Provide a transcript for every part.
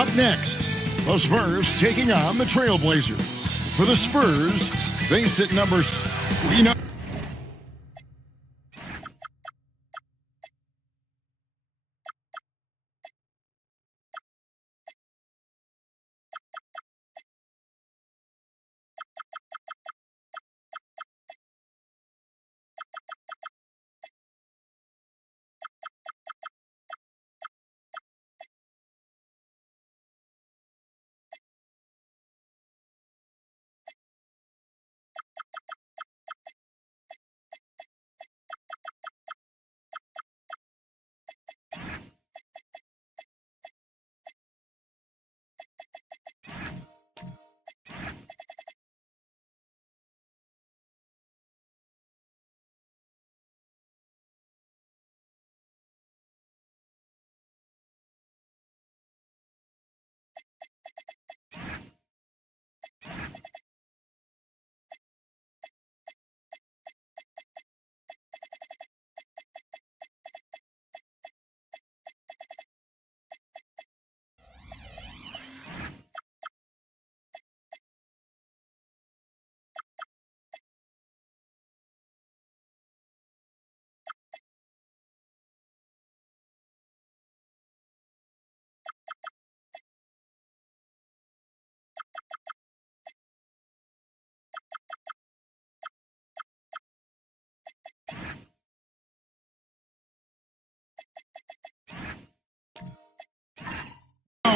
Up next, the Spurs taking on the Trailblazers. For the Spurs, they sit number 3.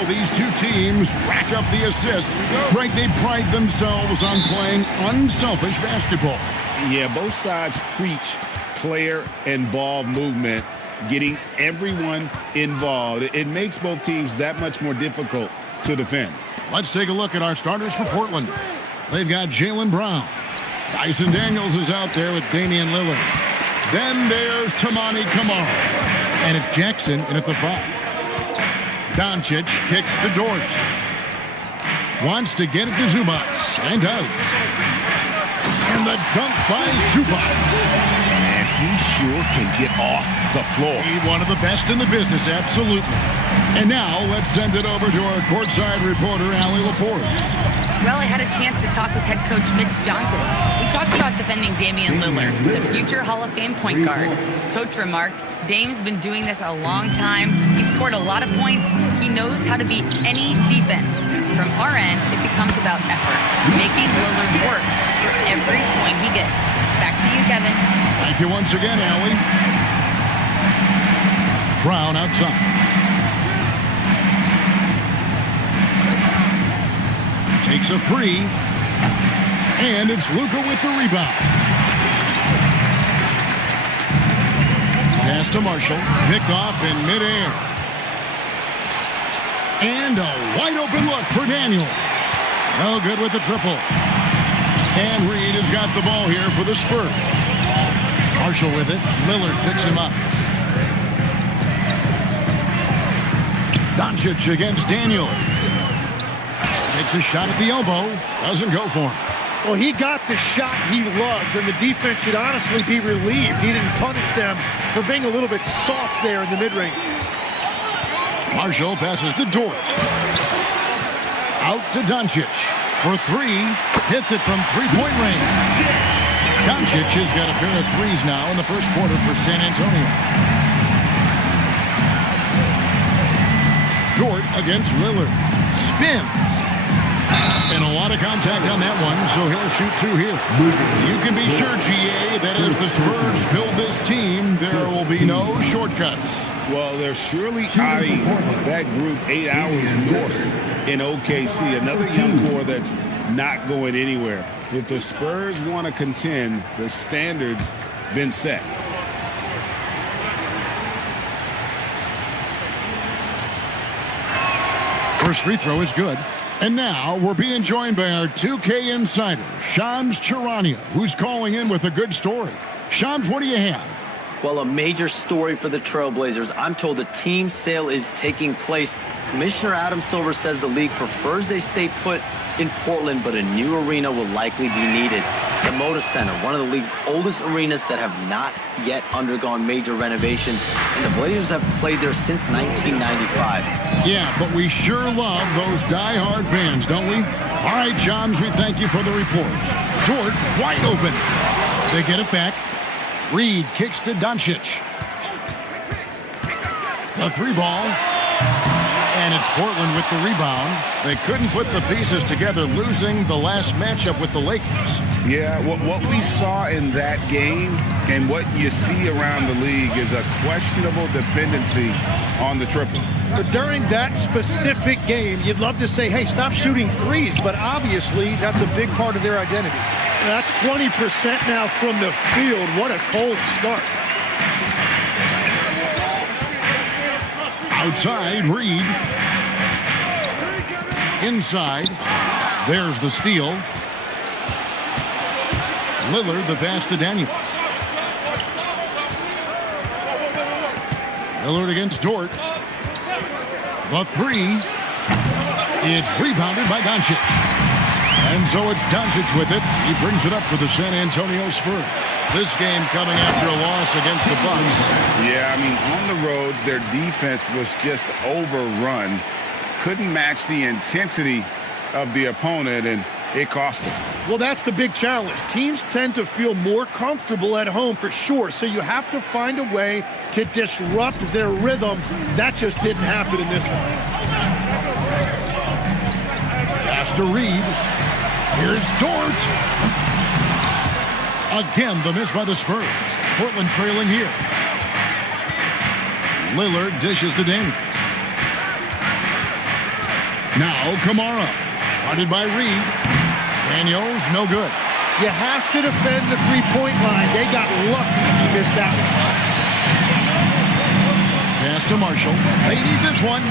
These two teams rack up the assists. Greg, they pride themselves on playing unselfish basketball. Yeah, both sides preach player and ball movement, getting everyone involved. It makes both teams that much more difficult to defend. Let's take a look at our starters for Portland. They've got Jaylen Brown. Dyson Daniels is out there with Damian Lillard. Then there's Tamani Kamara. And it's Jackson in at the 5. Doncic kicks to Dort. Wants to get it to Zubac. And does. And the dunk by Zubac. And he sure can get off the floor. He's one of the best in the business, absolutely. And now let's send it over to our courtside reporter, Allie LaForce. Well, I had a chance to talk with head coach Mitch Johnson. We talked about defending Damian Lillard, the future Hall of Fame point guard. Coach remarked, Dame's been doing this a long time. He scored a lot of points. He knows how to beat any defense. From our end, it becomes about effort, making Lillard work for every point he gets. Back to you, Kevin. Thank you once again, Allie. Brown outside. Takes a 3. And it's Luka with the rebound. Pass to Marshall. Picked off in midair. And a wide open look for Daniel. No good with the triple. And Reed has got the ball here for the Spurs. Marshall with it. Lillard picks him up. Doncic against Daniel. Takes a shot at the elbow. Doesn't go for him. Well, he got the shot he loves, and the defense should honestly be relieved. He didn't punish them for being a little bit soft there in the mid-range. Marshall passes to Dort. Out to Doncic. For 3. Hits it from three-point range. Doncic has got a pair of threes now in the first quarter for San Antonio. Dort against Lillard. Spins. And a lot of contact on that one, so he'll shoot 2 here. You can be sure, GA, that as the Spurs build this team, there will be no shortcuts. Well, they're surely eyeing that group 8 hours north in OKC. Another young core that's not going anywhere. If the Spurs want to contend, the standard's been set. First free throw is good. And now we're being joined by our 2K insider, Shams Charania, who's calling in with a good story. Shams, what do you have? Well, a major story for the Trailblazers. I'm told a team sale is taking place. Commissioner Adam Silver says the league prefers they stay put in Portland, but a new arena will likely be needed. the Moda Center, one of the league's oldest arenas that have not yet undergone major renovations, and the Blazers have played there since 1995. Yeah, but we sure love those die-hard fans, don't we? All right, Johns, we thank you for the report. Dort wide open. They get it back. Reed kicks to Doncic. The three ball. And it's Portland with the rebound. They couldn't put the pieces together, losing the last matchup with the Lakers. Yeah, what we saw in that game and what you see around the league is a questionable dependency on the triple. But during that specific game, you'd love to say, hey, stop shooting threes, but obviously that's a big part of their identity. That's 20% now from the field. What a cold start. Outside, Reed. Inside. There's the steal. Lillard, the pass to Daniels. Lillard against Dort. The three. It's rebounded by Doncic. And so it's Doncic with it. He brings it up for the San Antonio Spurs. This game coming after a loss against the Bucks. Yeah, I mean, on the road, their defense was just overrun. Couldn't match the intensity of the opponent, and it cost them. Well, that's the big challenge. Teams tend to feel more comfortable at home for sure, so you have to find a way to disrupt their rhythm. That just didn't happen in this one. Pass to Reed. Here's Dort. Again, the miss by the Spurs. Portland trailing here. Lillard dishes to Daniels. Now Kamara. Guarded by Reed. Daniels, no good. You have to defend the three-point line. They got lucky he missed that one. Pass to Marshall. They need this one.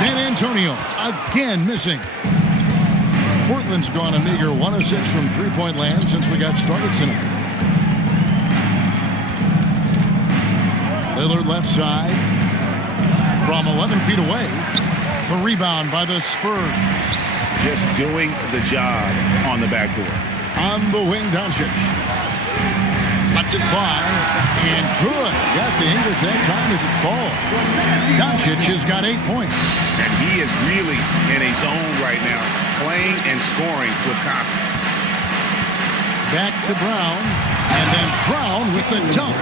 San Antonio again missing. Portland's gone a meager 1 of 6 from three-point land since we got started tonight. Lillard left side from 11 feet away. The rebound by the Spurs. Just doing the job on the backdoor. On the wing, Doncic. Lets it fly. And good. Got the English that time as it falls. Doncic has got 8 points. And he is really in a zone right now, playing and scoring with confidence. Back to Brown. And then Brown with the dunk.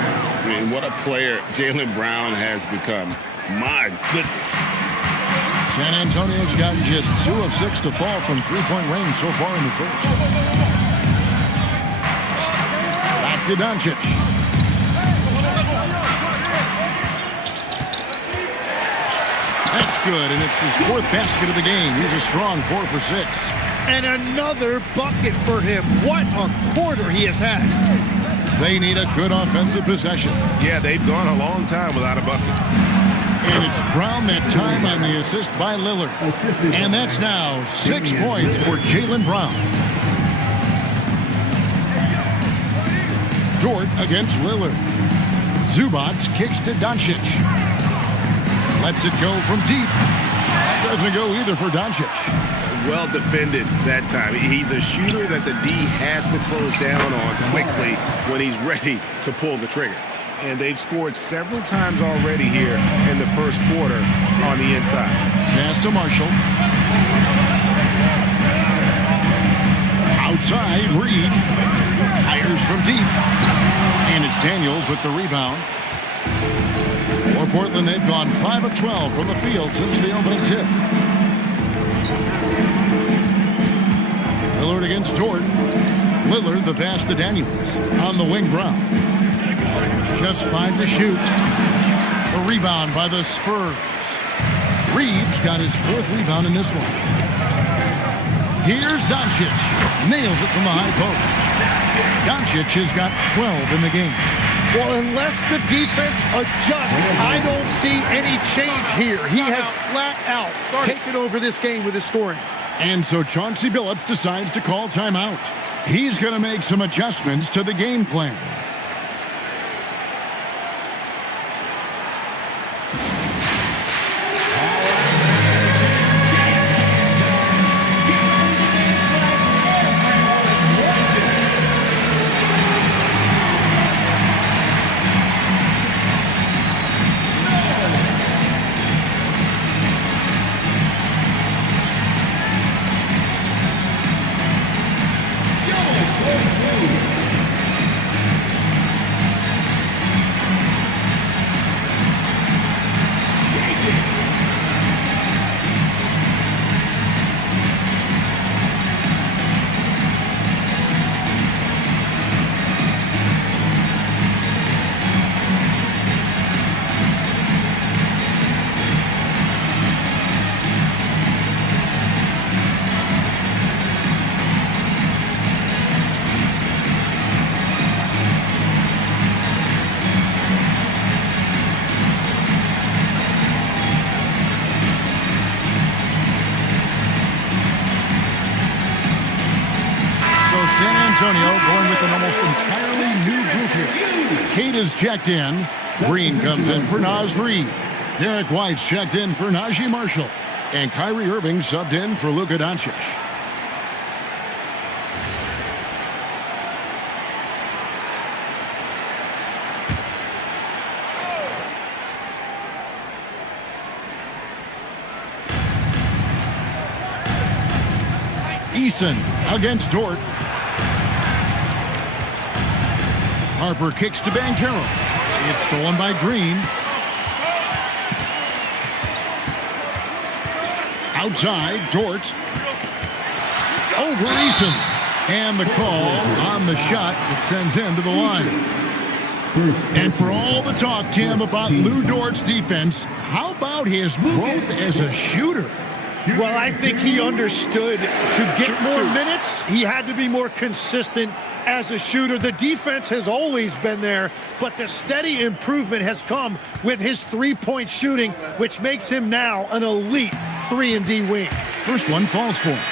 And what a player Jaylen Brown has become. My goodness. San Antonio's gotten just 2 of 6 to fall from three-point range so far in the first. Back to Doncic. That's good, and it's his 4th basket of the game. He's a strong 4 for 6. And another bucket for him. What a quarter he has had. They need a good offensive possession. Yeah, they've gone a long time without a bucket. And it's Brown that time on the assist by Lillard. And that's now 6 points for Jaylen Brown. Dort against Lillard. Zubac kicks to Doncic. Lets it go from deep. That doesn't go either for Doncic. Well defended that time. He's a shooter that the D has to close down on quickly when he's ready to pull the trigger. And they've scored several times already here in the first quarter on the inside. Pass to Marshall. Outside, Reed. Fires from deep. And it's Daniels with the rebound. For Portland, they've gone 5 of 12 from the field since the opening tip. Lillard against Dort. Lillard, the pass to Daniels. On the wing, Brown. Just 5 to shoot. The rebound by the Spurs. Reeves got his 4th rebound in this one. Here's Doncic. Nails it from the high post. Doncic has got 12 in the game. Well, unless the defense adjusts, I don't see any change here. He has flat out taken over this game with his scoring. And so Chauncey Billups decides to call timeout. He's going to make some adjustments to the game plan. San Antonio going with an almost entirely new group here. Kate is checked in. Green comes in for Naz Reid. Derek White's checked in for Najee Marshall. And Kyrie Irving subbed in for Luka Doncic. Eason against Dort. Harper kicks to Banchero. It's stolen by Green. Outside, Dort. Over Eason. And the call on the shot that sends him to the line. And for all the talk, Tim, about Lou Dort's defense, how about his growth as a shooter? Well, I think he understood to get more minutes, he had to be more consistent as a shooter. The defense has always been there, but the steady improvement has come with his three-point shooting, which makes him now an elite 3-and-D wing. First one falls for him.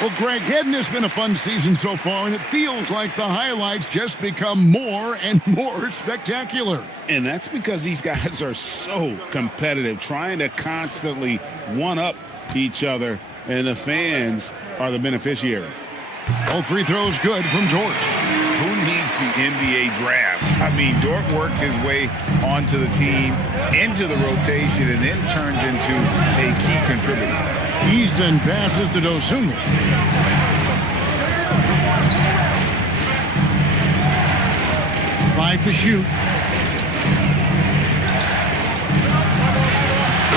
Well, Greg, hadn't this been a fun season so far, and it feels like the highlights just become more and more spectacular. And that's because these guys are so competitive, trying to constantly one-up each other, and the fans are the beneficiaries. All free throws good from Dort. Who needs the NBA draft? I mean, Dort worked his way onto the team, into the rotation, and then turns into a key contributor. Eason passes to Dosunmu. Five to shoot.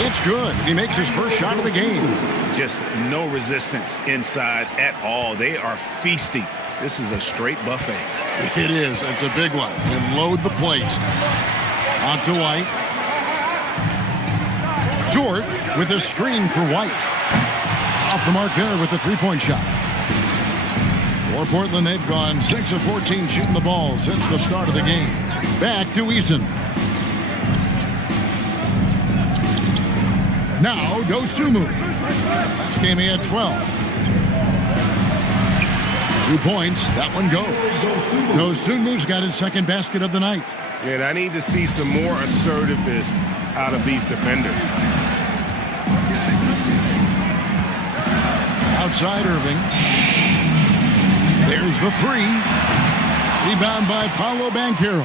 It's good. He makes his first shot of the game. Just no resistance inside at all. They are feasting. This is a straight buffet. It is. It's a big one. And load the plate. On to White. Dort with a screen for White. Off the mark there with the three-point shot. For Portland, they've gone 6 of 14 shooting the ball since the start of the game. Back to Eason. Now, Dosunmu. Last game he had 12. 2 points. That one goes. Dosunmu's got his second basket of the night. And I need to see some more assertiveness out of these defenders. Outside Irving. There's the three. Rebound by Paolo Banchero.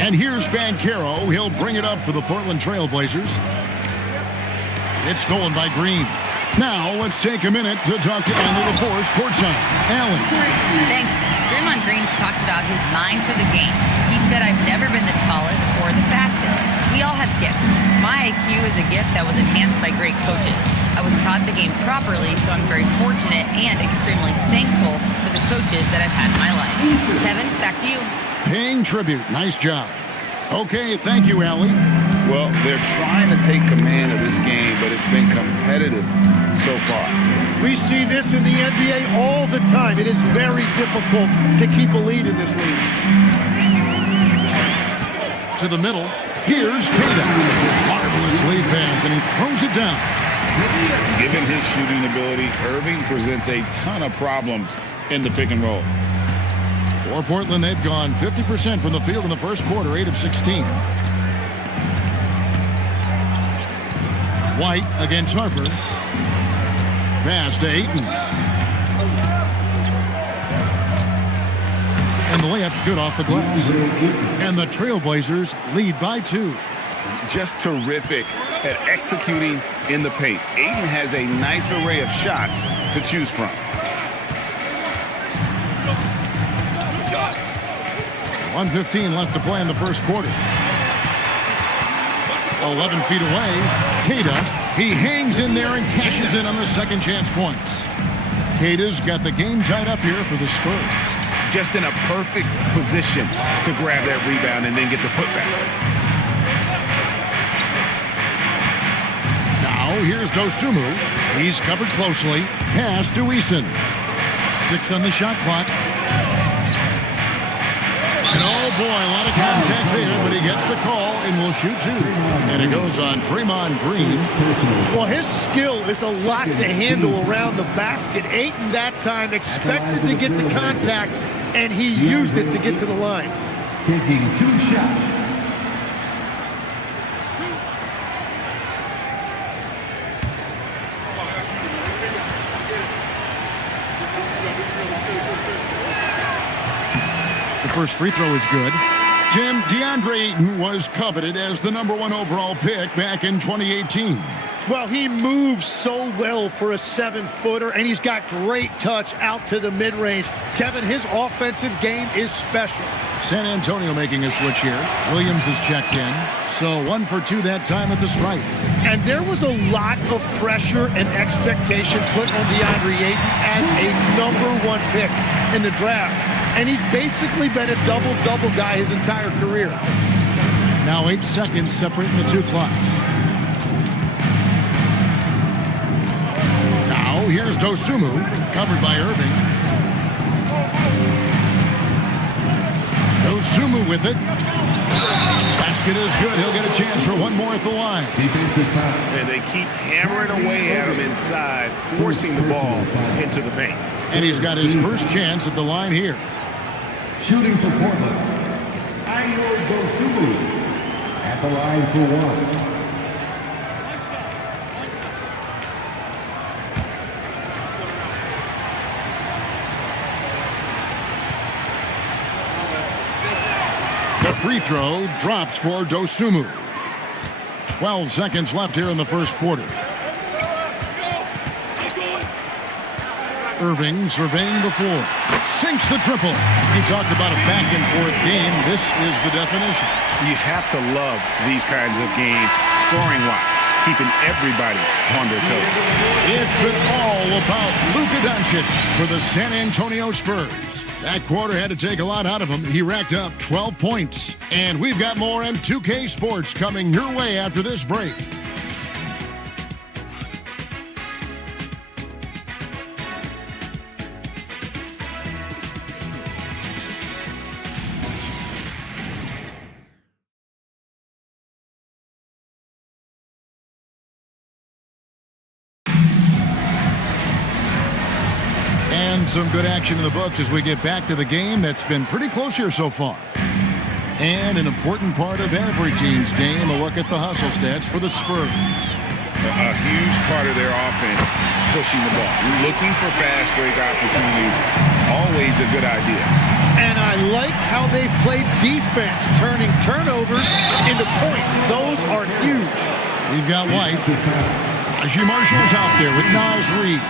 And here's Banchero. He'll bring it up for the Portland Trailblazers. It's stolen by Green. Now, let's take a minute to talk to Allen LaForce courtside. Allen. Thanks. Draymond Green's talked about his mind for the game. He said, I've never been the tallest or the fastest. We all have gifts. My IQ is a gift that was enhanced by great coaches. I was taught the game properly, so I'm very fortunate and extremely thankful for the coaches that I've had in my life. Kevin, back to you. Paying tribute. Nice job. Okay, thank you, Allie. Well, they're trying to take command of this game, but it's been competitive so far. We see this in the NBA all the time. It is very difficult to keep a lead in this league. To the middle. Here's Kata. Marvelous lead pass, and he throws it down. Given his shooting ability, Irving presents a ton of problems in the pick and roll. For Portland, they've gone 50% from the field in the first quarter, 8 of 16. White against Harper. Pass to Ayton. And the layup's good off the glass. And the Trailblazers lead by 2. Just terrific at executing in the paint. Ayton has a nice array of shots to choose from. .115 left to play in the first quarter. 11 feet away. Kata, he hangs in there and cashes in on the second chance points. Kata's got the game tied up here for the Spurs. Just in a perfect position to grab that rebound and then get the putback. Now here's Dosunmu. He's covered closely. Pass to Eason. 6 on the shot clock. And oh boy, a lot of contact there, but he gets the call and will shoot two. And it goes on Draymond Green. Well, his skill is a lot to handle around the basket. 8 in that time, expected to get the contact, and he used it to get to the line. Taking 2 shots. The first free throw is good. Jim, DeAndre Ayton was coveted as the #1 overall pick back in 2018. Well, he moves so well for a 7-footer, and he's got great touch out to the mid-range. Kevin, his offensive game is special. San Antonio making a switch here. Williams is checked in. So 1 for 2 that time at the stripe. And there was a lot of pressure and expectation put on DeAndre Ayton as a #1 pick in the draft. And he's basically been a double-double guy his entire career. Now 8 seconds separating the two clocks. Now here's Dosunmu, covered by Irving. Dosunmu with it. Basket is good. He'll get a chance for one more at the line. And they keep hammering away at him inside, forcing the ball into the paint. And he's got his first chance at the line here. Shooting for Portland, Dosunmu at the line for 1. The free throw drops for Dosunmu. 12 seconds left here in the first quarter. Irving surveying the floor. Sinks the triple. He talked about a back-and-forth game. This is the definition. You have to love these kinds of games, scoring-wise, keeping everybody on their toes. It's been all about Luka Doncic for the San Antonio Spurs. That quarter had to take a lot out of him. He racked up 12 points. And we've got more M2K Sports coming your way after this break. Some good action in the books as we get back to the game that's been pretty close here so far. And an important part of every team's game, a look at the hustle stats for the Spurs. A huge part of their offense, pushing the ball. Looking for fast break opportunities, always a good idea. And I like how they've played defense, turning turnovers into points. Those are huge. We've got White. Najee Marshall's out there with Naz Reid.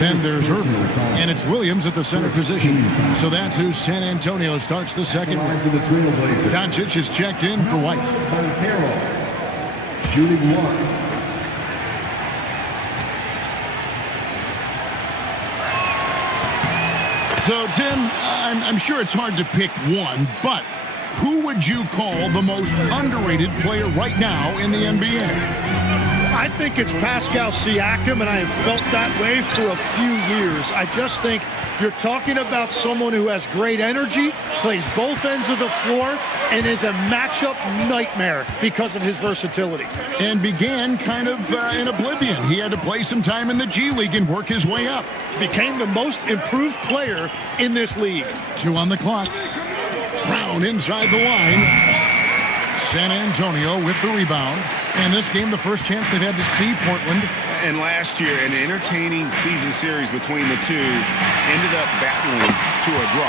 Then there's Irving, and it's Williams at the center position. So that's who San Antonio starts the second with. Doncic is checked in for White. Shooting 1. So, Tim, I'm sure it's hard to pick one, but who would you call the most underrated player right now in the NBA? I think it's Pascal Siakam, and I have felt that way for a few years. I just think you're talking about someone who has great energy, plays both ends of the floor, and is a matchup nightmare because of his versatility. And began kind of in oblivion. He had to play some time in the G League and work his way up. Became the most improved player in this league. 2 on the clock. Brown inside the line. San Antonio with the rebound. And this game, the first chance they've had to see Portland. And last year, an entertaining season series between the two ended up battling to a draw.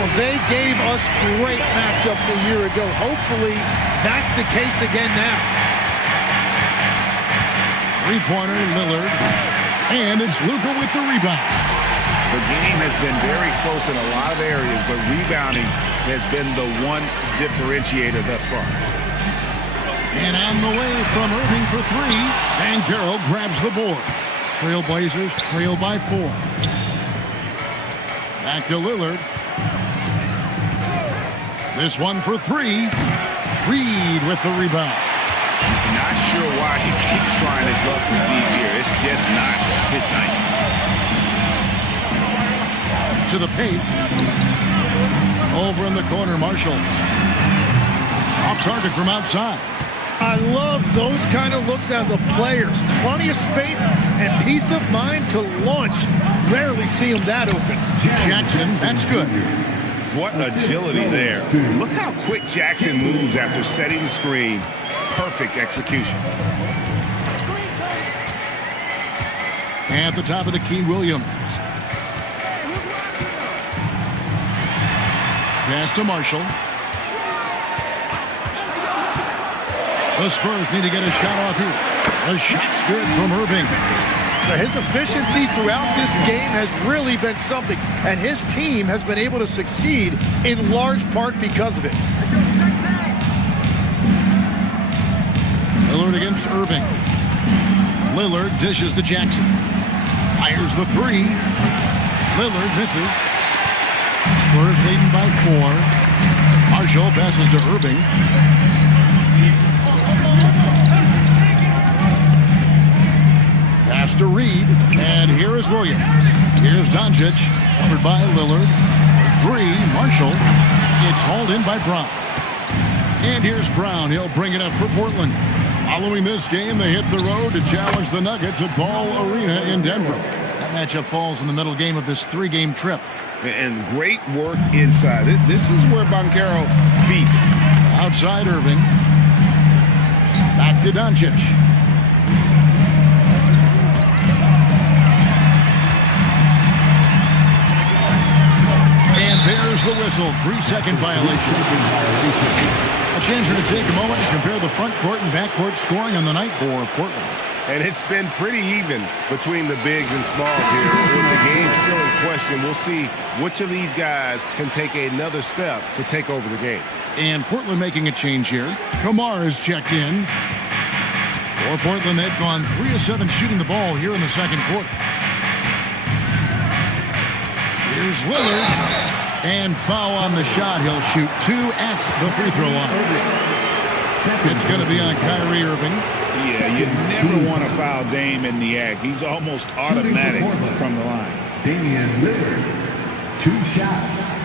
Well, they gave us great matchups a year ago. Hopefully, that's the case again now. Three-pointer, Lillard. And it's Luka with the rebound. The game has been very close in a lot of areas, but rebounding has been the one differentiator thus far. And on the way from Irving for 3, and Carroll grabs the board. Trailblazers trail by 4. Back to Lillard. This one for 3. Reed with the rebound. Not sure why he keeps trying his luck from deep here. It's just not his night. To the paint. Over in the corner, Marshall. Off target from outside. I love those kind of looks as a player. Plenty of space and peace of mind to launch. Rarely see him that open. Jackson, that's good. What agility there. Look how quick Jackson moves after setting the screen. Perfect execution. At the top of the key, Williams. Pass to Marshall. The Spurs need to get a shot off here. The shot's good from Irving. So his efficiency throughout this game has really been something, and his team has been able to succeed in large part because of it. Lillard against Irving. Lillard dishes to Jackson. Fires the three. Lillard misses. Spurs leading by 4. Marshall passes to Irving. Pass to Reed. And here is Williams. Here's Doncic. Covered by Lillard. 3. Marshall. It's hauled in by Brown. And here's Brown. He'll bring it up for Portland. Following this game, they hit the road to challenge the Nuggets at Ball Arena in Denver. That matchup falls in the middle game of this 3-game trip. And great work inside. This is where Banchero feasts. Outside Irving. Back to Doncic. And there's the whistle. 3-second violation. A chance here to take a moment and compare the front court and back court scoring on the night for Portland. And it's been pretty even between the bigs and smalls here. With the game still in question, we'll see which of these guys can take another step to take over the game. And Portland making a change here. Kamar is checked in. For Portland, they've gone 3 of 7 shooting the ball here in the second quarter. Here's Lillard. And foul on the shot. He'll shoot 2 at the free throw line. It's going to be on Kyrie Irving. Yeah, you never want to foul Dame in the act. He's almost automatic from the line. Damian Lillard, 2 shots.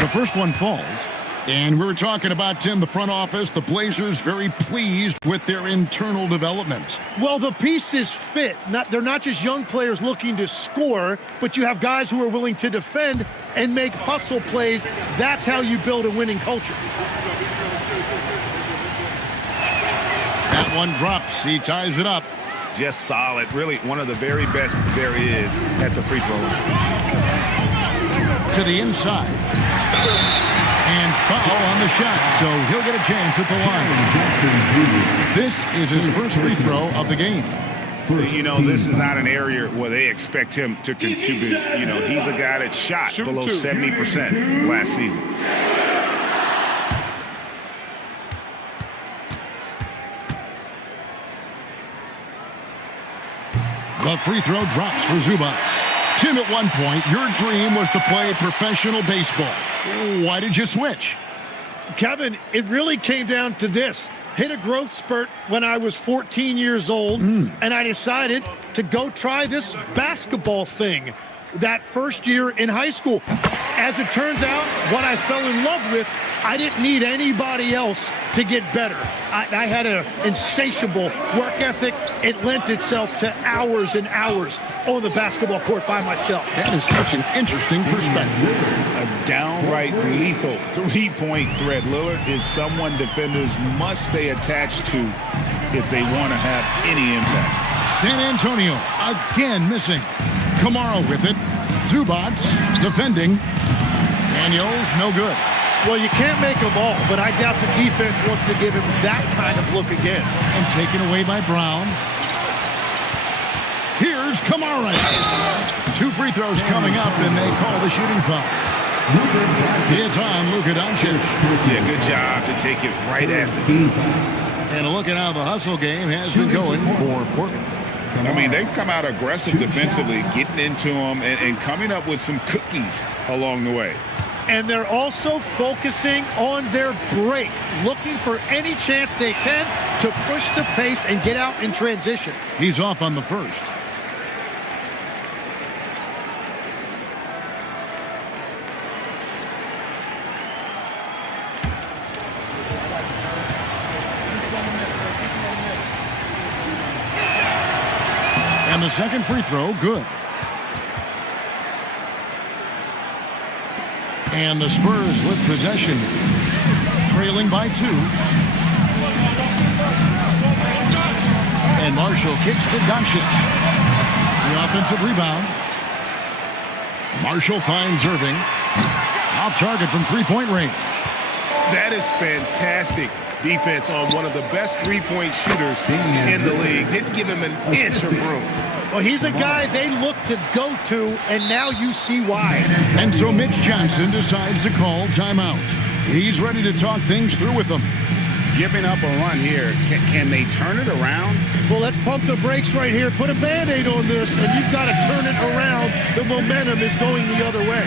The first one falls. And we were talking about, Tim, the front office, the Blazers very pleased with their internal development. Well, the pieces fit. They're not just young players looking to score, but you have guys who are willing to defend and make hustle plays. That's how you build a winning culture. That one drops. He ties it up. Just solid. Really one of the very best there is at the free throw line. To the inside. And foul on the shot, so he'll get a chance at the line. This is his first free throw of the game. You know, this is not an area where they expect him to contribute. You know, he's a guy that shot below 70% last season. The free throw drops for Zubac. Tim, at one point, your dream was to play professional baseball. Why did you switch? Kevin, it really came down to this. Hit a growth spurt when I was 14 years old, and I decided to go try this basketball thing that first year in high school. As it turns out, what I fell in love with, I didn't need anybody else to get better. I had an insatiable work ethic. It lent itself to hours and hours on the basketball court by myself. That is such an interesting perspective. A downright lethal three-point threat. Lillard is someone defenders must stay attached to if they want to have any impact. San Antonio again missing. Kamara with it. Zubac defending. Daniels no good. Well, you can't make them all, but I doubt the defense wants to give him that kind of look again. And taken away by Brown. Here's Kamara. 2 free throws coming up, and they call the shooting foul. It's on Luka Doncic. Yeah, good job to take it right at the And a look at how the hustle game has been going for Portland. I mean, they've come out aggressive defensively, getting into them and coming up with some cookies along the way. And they're also focusing on their break, looking for any chance they can to push the pace and get out in transition. He's off on the first. And the second free throw, good. And the Spurs with possession, trailing by 2. And Marshall kicks to Doncic. The offensive rebound. Marshall finds Irving. Off target from three-point range. That is fantastic defense on one of the best three-point shooters in the league. Didn't give him an inch of room. Well, he's a guy they look to go to, and now you see why. And so Mitch Johnson decides to call timeout. He's ready to talk things through with them. Giving up a run here. Can they turn it around? Well, let's pump the brakes right here. Put a Band-Aid on this, and you've got to turn it around. The momentum is going the other way.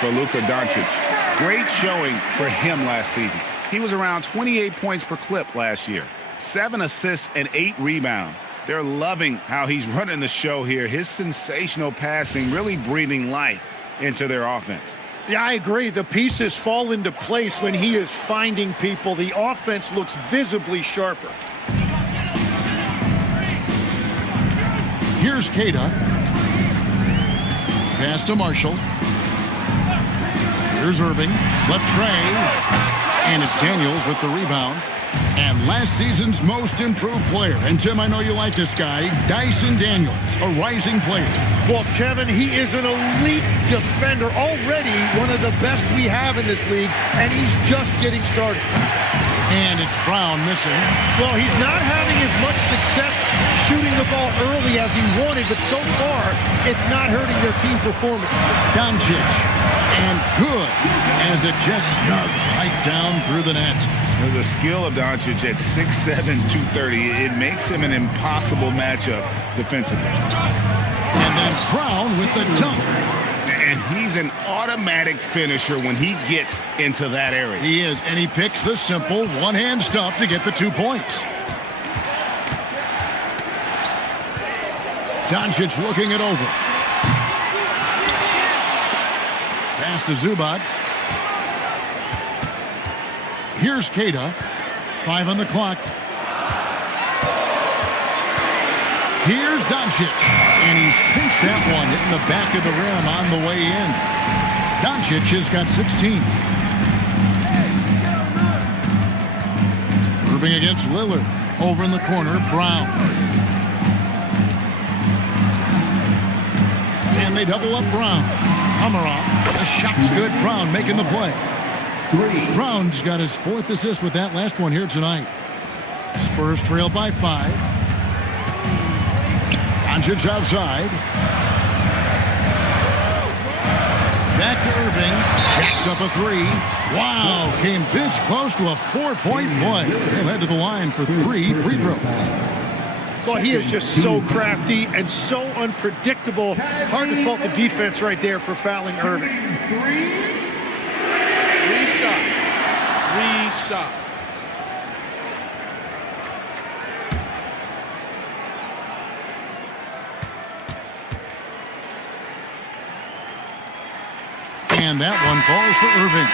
For Luka Doncic. Great showing for him last season. He was around 28 points per clip last year. 7 assists and 8 rebounds. They're loving how he's running the show here. His sensational passing really breathing life into their offense. Yeah, I agree. The pieces fall into place when he is finding people. The offense looks visibly sharper. Here's Queta. Pass to Marshall. Here's Irving, the tray, and it's Daniels with the rebound. And last season's most improved player, and Tim, I know you like this guy, Dyson Daniels, a rising player. Well, Kevin, he is an elite defender, already one of the best we have in this league, and he's just getting started. And it's Brown missing. Well, he's not having as much success shooting the ball early as he wanted, but so far, it's not hurting their team performance. Doncic, and good, as it just snugs right down through the net. The skill of Doncic at 6'7", 230, it makes him an impossible matchup defensively. And then Brown with the dunk. And he's an automatic finisher when he gets into that area. He is, and he picks the simple one-hand stuff to get the 2 points. Doncic looking it over. Pass to Zubac. Here's Queta. 5 on the clock. Here's Doncic. And he sinks that one, hitting the back of the rim on the way in. Doncic has got 16. Irving against Lillard. Over in the corner, Brown. And they double up Brown. Amarov. The shot's good. Brown making the play. Brown's got his 4th assist with that last one here tonight. Spurs trail by 5. Doncic outside. Back to Irving. Jacks up a 3. Wow, came this close to a 4-point play. He'll head to the line for 3 free throws. Well, he is just so crafty and so unpredictable. Hard to fault the defense right there for fouling Irving. 3 shots. 3 shots. And that one falls for Irving.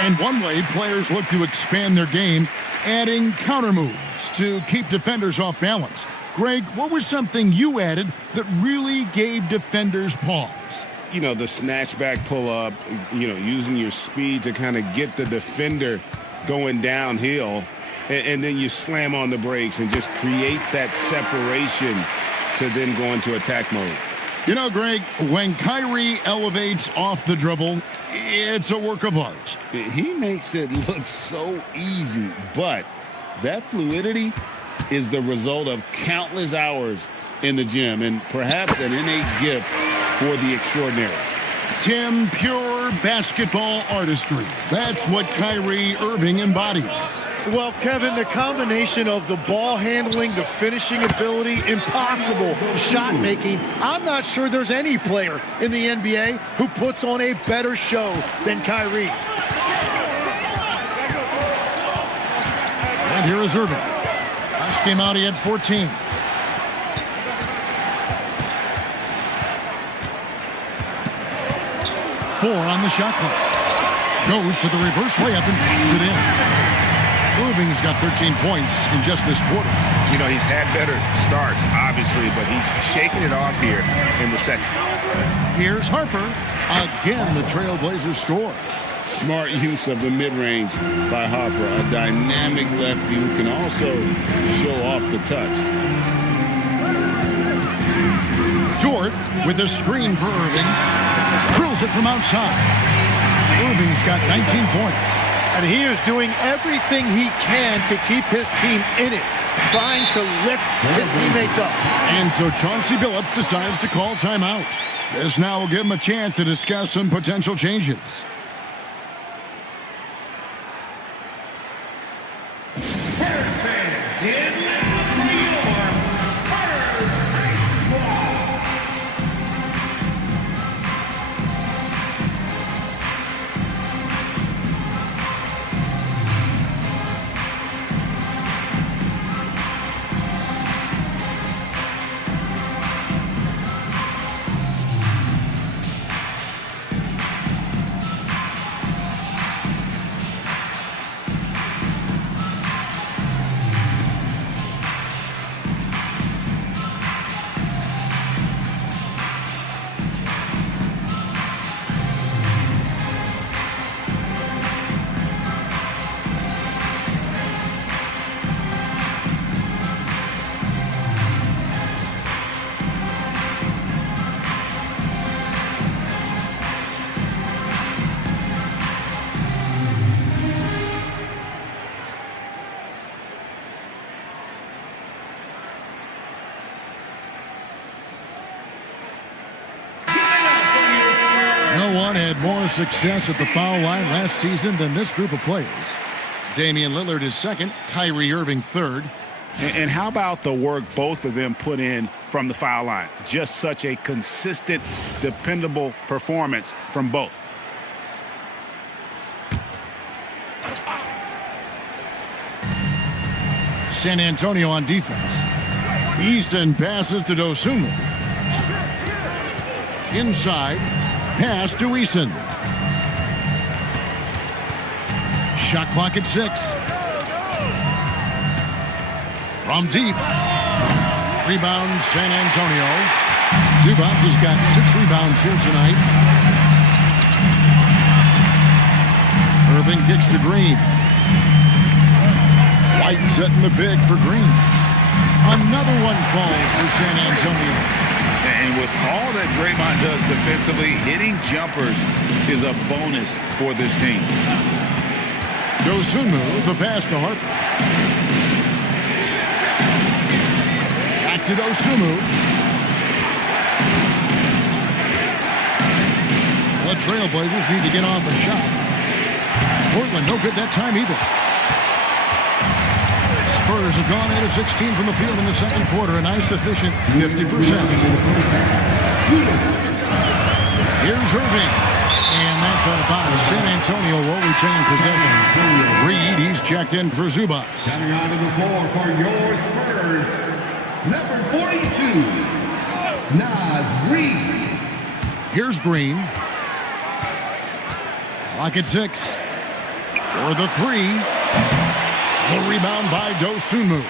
And one way players look to expand their game, adding counter moves to keep defenders off balance. Greg, what was something you added that really gave defenders pause? You know, the snatchback pull-up, using your speed to kind of get the defender going downhill, and then you slam on the brakes and just create that separation to then go into attack mode. You know, Greg, when Kyrie elevates off the dribble, it's a work of art. He makes it look so easy, but that fluidity is the result of countless hours in the gym and perhaps an innate gift for the extraordinary. Tim, pure basketball artistry. That's what Kyrie Irving embodies. Well, Kevin, the combination of the ball handling, the finishing ability, impossible shot making, I'm not sure there's any player in the NBA who puts on a better show than Kyrie. And here is Irving. Last game out, he had 14. Four on the shot clock. Goes to the reverse layup and pops it in. Irving's got 13 points in just this quarter. You know, he's had better starts, obviously, but he's shaking it off here in the second. Here's Harper. Again, the Trailblazers score. Smart use of the mid-range by Harper, a dynamic lefty who can also show off the touch. Dort with a screen for Irving. Drills it from outside. Irving's got 19 points. And he is doing everything he can to keep his team in it, trying to lift his teammates up. And so Chauncey Billups decides to call timeout. This now will give him a chance to discuss some potential changes. Had more success at the foul line last season than this group of players. Damian Lillard is second, Kyrie Irving third. And how about the work both of them put in from the foul line? Just such a consistent, dependable performance from both. San Antonio on defense. Eason passes to Dosunmu. Inside. Pass to Eason. Shot clock at 6. From deep. Rebound San Antonio. Zubac has got 6 rebounds here tonight. Irving kicks to Green. White setting the big for Green. Another one falls for San Antonio. And with all that Draymond does defensively, hitting jumpers is a bonus for this team. Dosunmu, the pass to Harper. Back to Dosunmu. The Trailblazers need to get off a shot. Portland, no good that time either. Spurs have gone 8 of 16 from the field in the second quarter, a nice efficient 50%. Here's Irving. And that's out of bounds. San Antonio will retain possession. Reed, he's checked in for Zubac. Coming onto the floor for your Spurs, number 42, Naz Reed. Here's Green. Clock at 6. For the 3. The rebound by Dosunmu.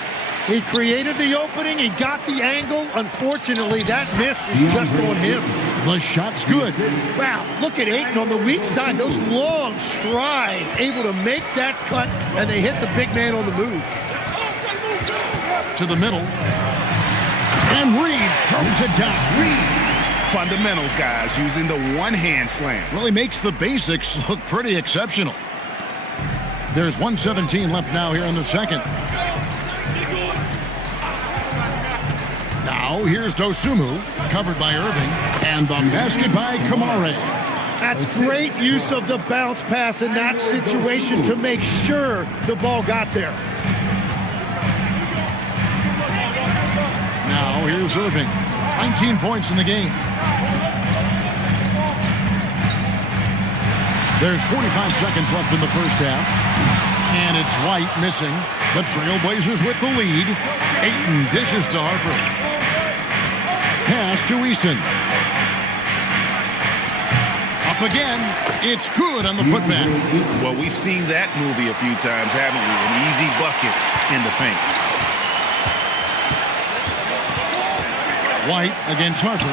He created the opening. He got the angle. Unfortunately, that miss is just on him. The shot's good. Wow, look at Ayton on the weak side. Those long strides, able to make that cut, and they hit the big man on the move. To the middle. And Reed throws it down. Fundamentals, guys, using the one-hand slam. Really makes the basics look pretty exceptional. There's 1:17 left now here in the second. Now here's Dosunmu, covered by Irving, and the basket by Kamare. That's great use of the bounce pass in that situation to make sure the ball got there. Now here's Irving, 19 points in the game. There's 45 seconds left in the first half, and it's White missing. The Trailblazers with the lead. Ayton dishes to Harper. Pass to Eason. Up again. It's good on the putback. Well, we've seen that movie a few times, haven't we? An easy bucket in the paint. White against Harper.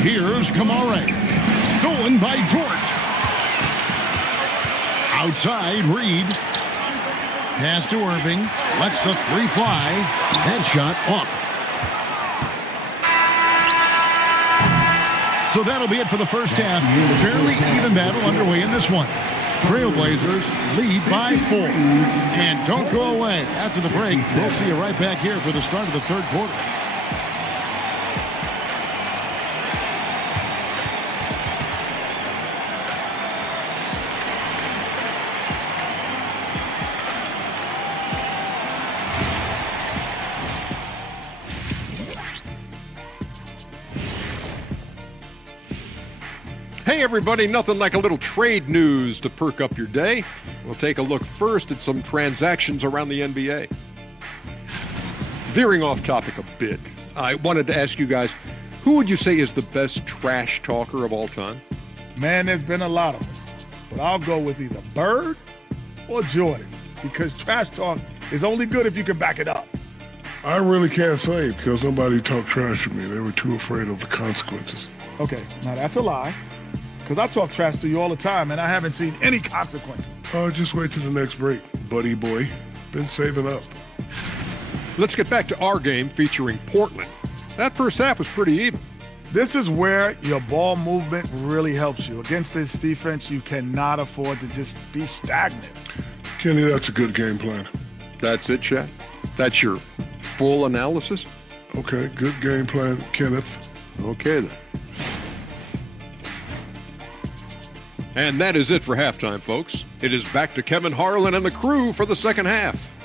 Here's Kamare. Stolen by George. Outside, Reed. Pass to Irving. Lets the 3 fly. Headshot off. So that'll be it for the first half. Fairly even battle underway in this one. Trailblazers lead by 4. And don't go away. After the break, we'll see you right back here for the start of the third quarter. Hey everybody, nothing like a little trade news to perk up your day. We'll take a look first at some transactions around the NBA. Veering off topic a bit, I wanted to ask you guys, who would you say is the best trash talker of all time? Man, there's been a lot of them, but I'll go with either Bird or Jordan, because trash talk is only good if you can back it up. I really can't say because nobody talked trash to me. They were too afraid of the consequences. Okay, now that's a lie. Because I talk trash to you all the time, and I haven't seen any consequences. Oh, just wait till the next break, buddy boy. Been saving up. Let's get back to our game featuring Portland. That first half was pretty even. This is where your ball movement really helps you. Against this defense, you cannot afford to just be stagnant. Kenny, that's a good game plan. That's it, Chad? That's your full analysis? Okay, good game plan, Kenneth. Okay, then. And that is it for halftime, folks. It is back to Kevin Harlan and the crew for the second half.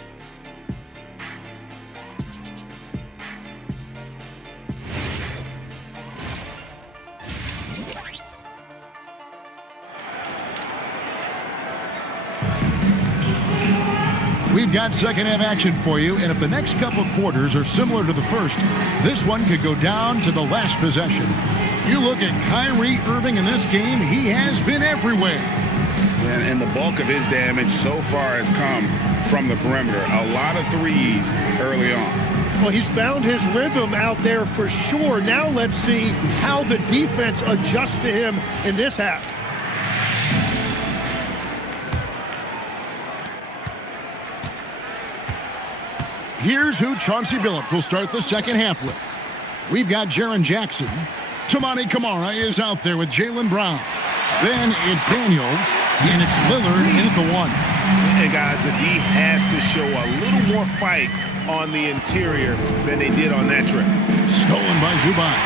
We've got second half action for you, and if the next couple quarters are similar to the first, this one could go down to the last possession. You look at Kyrie Irving in this game, he has been everywhere. And the bulk of his damage so far has come from the perimeter. A lot of threes early on. Well, he's found his rhythm out there for sure. Now let's see how the defense adjusts to him in this half. Here's who Chauncey Billups will start the second half with. We've got Jaren Jackson. Tamani Kamara is out there with Jaylen Brown. Then it's Daniels, and it's Lillard in at the 1. Hey, guys, the D has to show a little more fight on the interior than they did on that trip. Stolen by Zubac.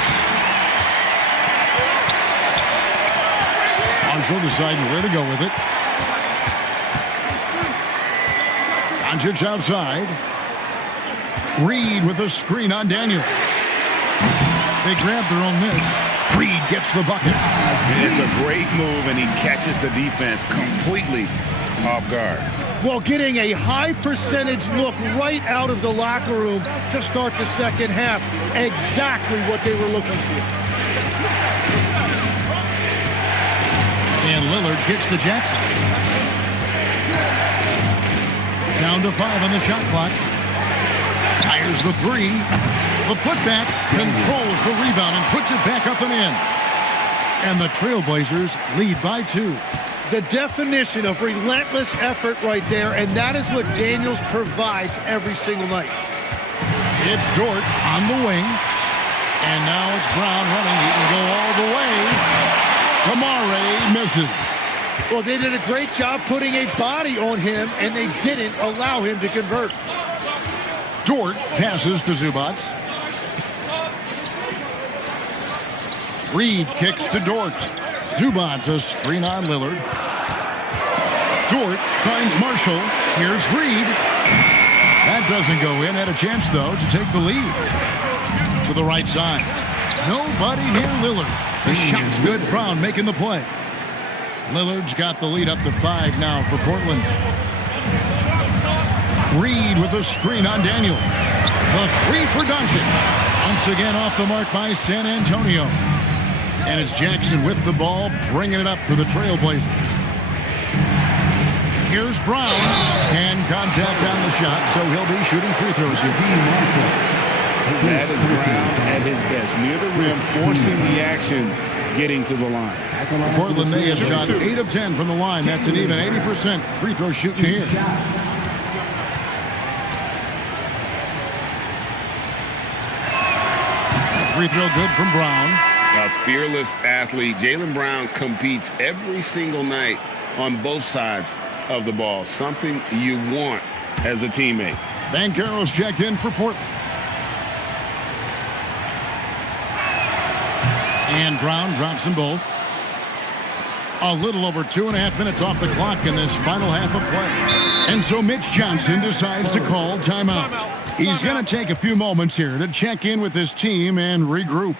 Marshall deciding where to go with it. Doncic outside. Reed with a screen on Daniel. They grab their own miss. Reed gets the bucket. It's a great move, and he catches the defense completely off guard. Well, getting a high percentage look right out of the locker room to start the second half. Exactly what they were looking for. And Lillard kicks to Jackson. Down to 5 on the shot clock. Fires the 3. The putback controls the rebound and puts it back up and in. And the Trailblazers lead by 2. The definition of relentless effort right there, and that is what Daniels provides every single night. It's Dort on the wing. And now it's Brown running. He can go all the way. Kamare misses. Well, they did a great job putting a body on him, and they didn't allow him to convert. Dort passes to Zubac. Reed kicks to Dort. Zubac a screen on Lillard. Dort finds Marshall. Here's Reed. That doesn't go in. Had a chance, though, to take the lead. To the right side. Nobody near Lillard. The shot's good. Brown making the play. Lillard's got the lead up to 5 now for Portland. Reed with a screen on Daniel. The 3 for Doncic. Once again off the mark by San Antonio. And it's Jackson with the ball, bringing it up for the Trailblazers. Here's Brown. And contact on the shot, so he'll be shooting free throws here. That is Brown at his best. Near the rim, forcing the action, getting to the line. Portland, they have shot 8 of 10 from the line. That's an even 80% free throw shooting here. Free throw good from Brown. A fearless athlete. Jaylen Brown competes every single night on both sides of the ball. Something you want as a teammate. Banchero's checked in for Portland. And Brown drops them both. A little over 2.5 minutes off the clock in this final half of play. And so Mitch Johnson decides to call timeout. He's going to take a few moments here to check in with his team and regroup.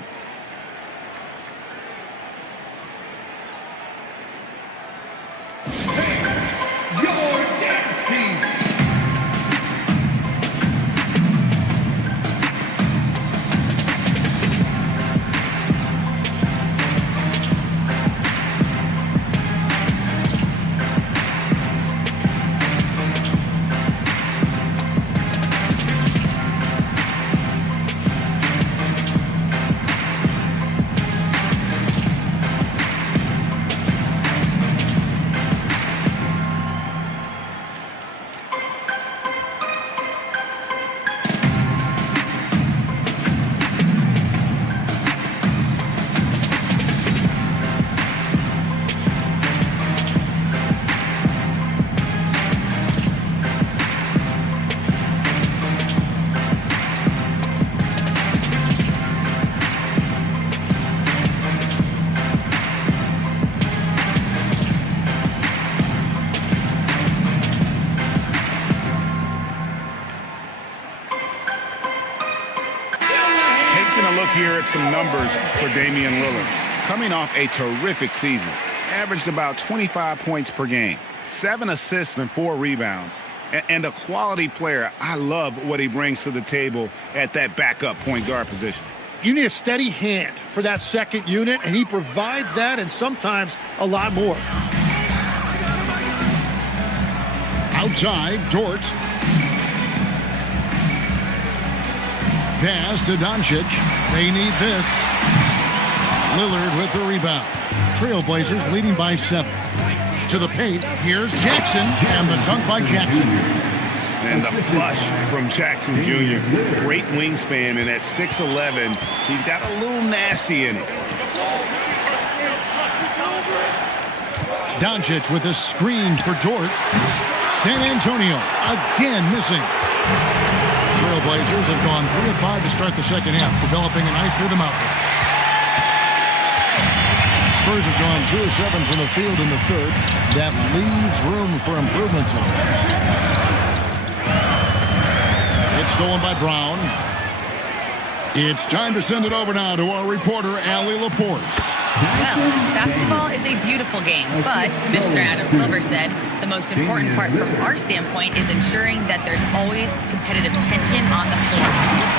Here at some numbers for Damian Lillard. Coming off a terrific season, averaged about 25 points per game, 7 assists and 4 rebounds, and a quality player. I love what he brings to the table at that backup point guard position. You need a steady hand for that second unit, and he provides that and sometimes a lot more. Outside, Dort. Pass to Doncic. They need this. Lillard with the rebound. Trailblazers leading by 7. To the paint, here's Jackson, and the dunk by Jackson. And the flush from Jackson Jr. Great wingspan, and at 6'11", he's got a little nasty in it. Doncic with a screen for Dort. San Antonio again missing. Trailblazers have gone 3 of 5 to start the second half, developing a nice rhythm out there. Spurs have gone 2 of 7 from the field in the third. That leaves room for improvements. It's stolen by Brown. It's time to send it over now to our reporter, Allie LaForce. Well, basketball is a beautiful game, but Commissioner Adam Silver said the most important part from our standpoint is ensuring that there's always competitive tension on the floor.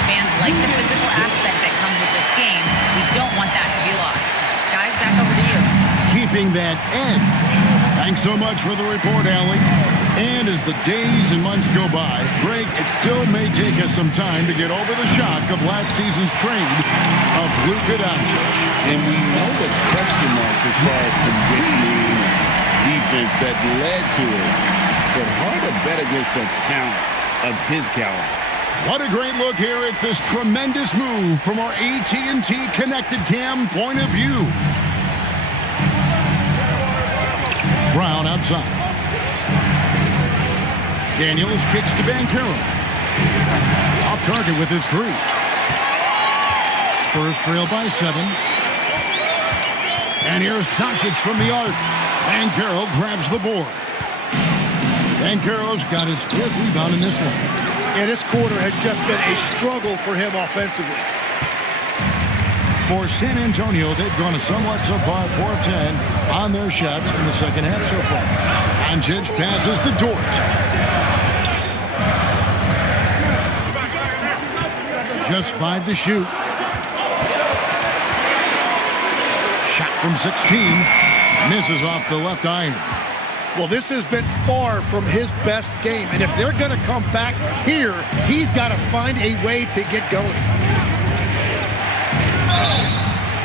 Fans like the physical aspect that comes with this game. We don't want that to be lost. Guys, back over to you. Keeping that edge. Thanks so much for the report, Allie. And as the days and months go by, Greg, it still may take us some time to get over the shock of last season's trade of Luka Doncic. And we know the question marks as far as conditioning and defense that led to it. But hard to bet against the talent of his caliber. What a great look here at this tremendous move from our AT&T Connected Cam point of view. Brown outside. Daniels kicks to Banchero. Off target with his three. Spurs trail by 7. And here's Doncic from the arc. Banchero grabs the board. Banchero's got his 4th rebound in this one. And this quarter has just been a struggle for him offensively. For San Antonio, they've gone a somewhat subpar 4 of 10 on their shots in the second half so far. Doncic passes to Dort. Just 5 to shoot. Shot from 16. Misses off the left iron. Well, this has been far from his best game. And if they're going to come back here, he's got to find a way to get going.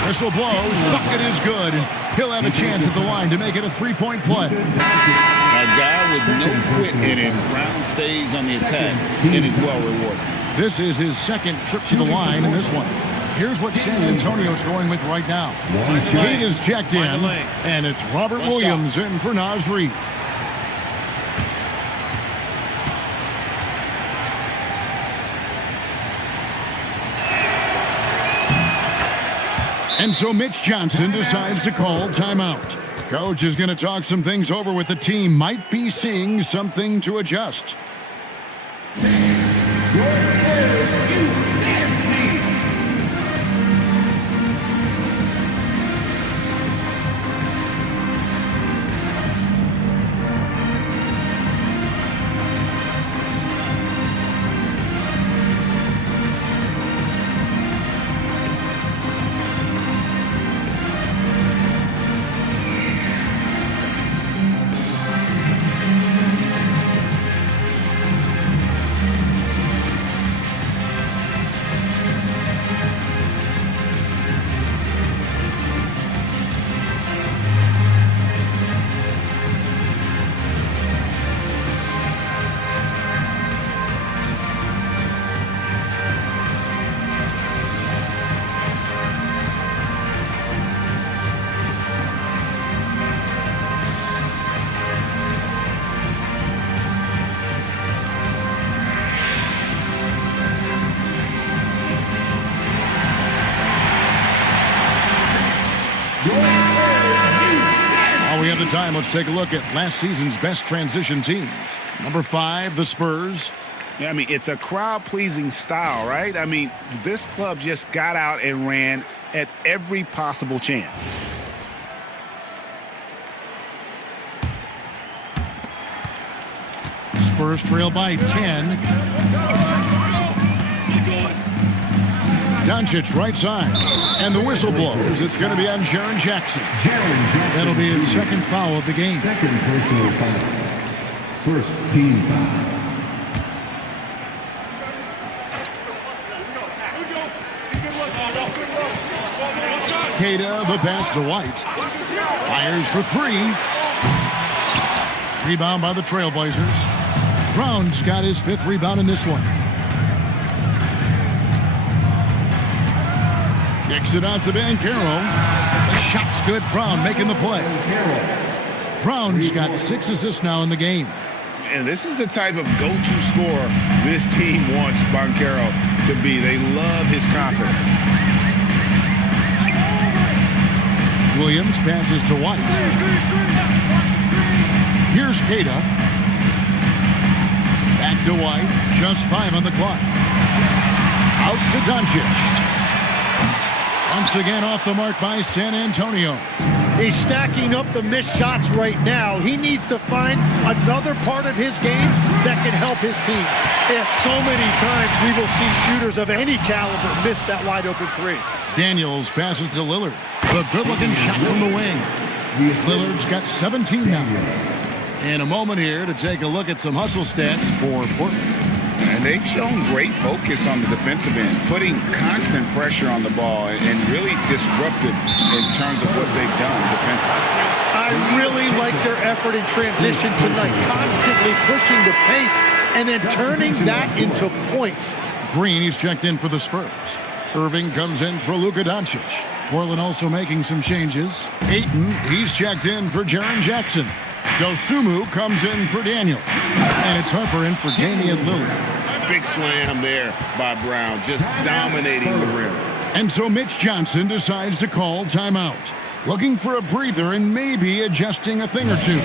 Whistle blows. Bucket is good. And he'll have a chance at the line to make it a 3-point play. A guy with no quit in him. Brown stays on the attack and is well rewarded. This is his 2nd trip to the line in this one. Here's what San Antonio's going with right now. Kate is checked in, and it's Robert Williams in for Naz Reid. And so Mitch Johnson decides to call timeout. Coach is going to talk some things over with the team. Might be seeing something to adjust. Time, let's take a look at last season's best transition teams. Number 5, the Spurs. Yeah, I mean, it's a crowd-pleasing style, right? I mean, this club just got out and ran at every possible chance. Spurs trail by 10. Doncic right side. And the whistle blows. It's going to be on Jaren Jackson. That'll be his 2nd foul of the game. 2nd personal foul. 1st team foul. Queta, the pass to White. Fires for 3. Rebound by the Trailblazers. Brown's got his 5th rebound in this one. Kicks it out to Banchero. The shot's good. Brown making the play. Brown's got 6 assists now in the game. And this is the type of go-to scorer this team wants Banchero to be. They love his confidence. Williams passes to White. Here's Queta. Back to White. Just 5 on the clock. Out to Doncic. Once again off the mark by San Antonio. He's stacking up the missed shots right now. He needs to find another part of his game that can help his team. Yeah, so many times we will see shooters of any caliber miss that wide open three. Daniels passes to Lillard. The good-looking shot from the wing. Lillard's got 17 now. In a moment here to take a look at some hustle stats for Portland. And they've shown great focus on the defensive end, putting constant pressure on the ball and really disruptive in terms of what they've done defensively. I really like their effort in transition tonight, constantly pushing the pace and then turning that into points. Green, he's checked in for the Spurs. Irving comes in for Luka Doncic. Portland also making some changes. Ayton, he's checked in for Jaren Jackson. Dosunmu comes in for Daniel. And it's Harper in for Damian Lillard. Big slam there by Brown, just dominating the rim. And so Mitch Johnson decides to call timeout. Looking for a breather and maybe adjusting a thing or two.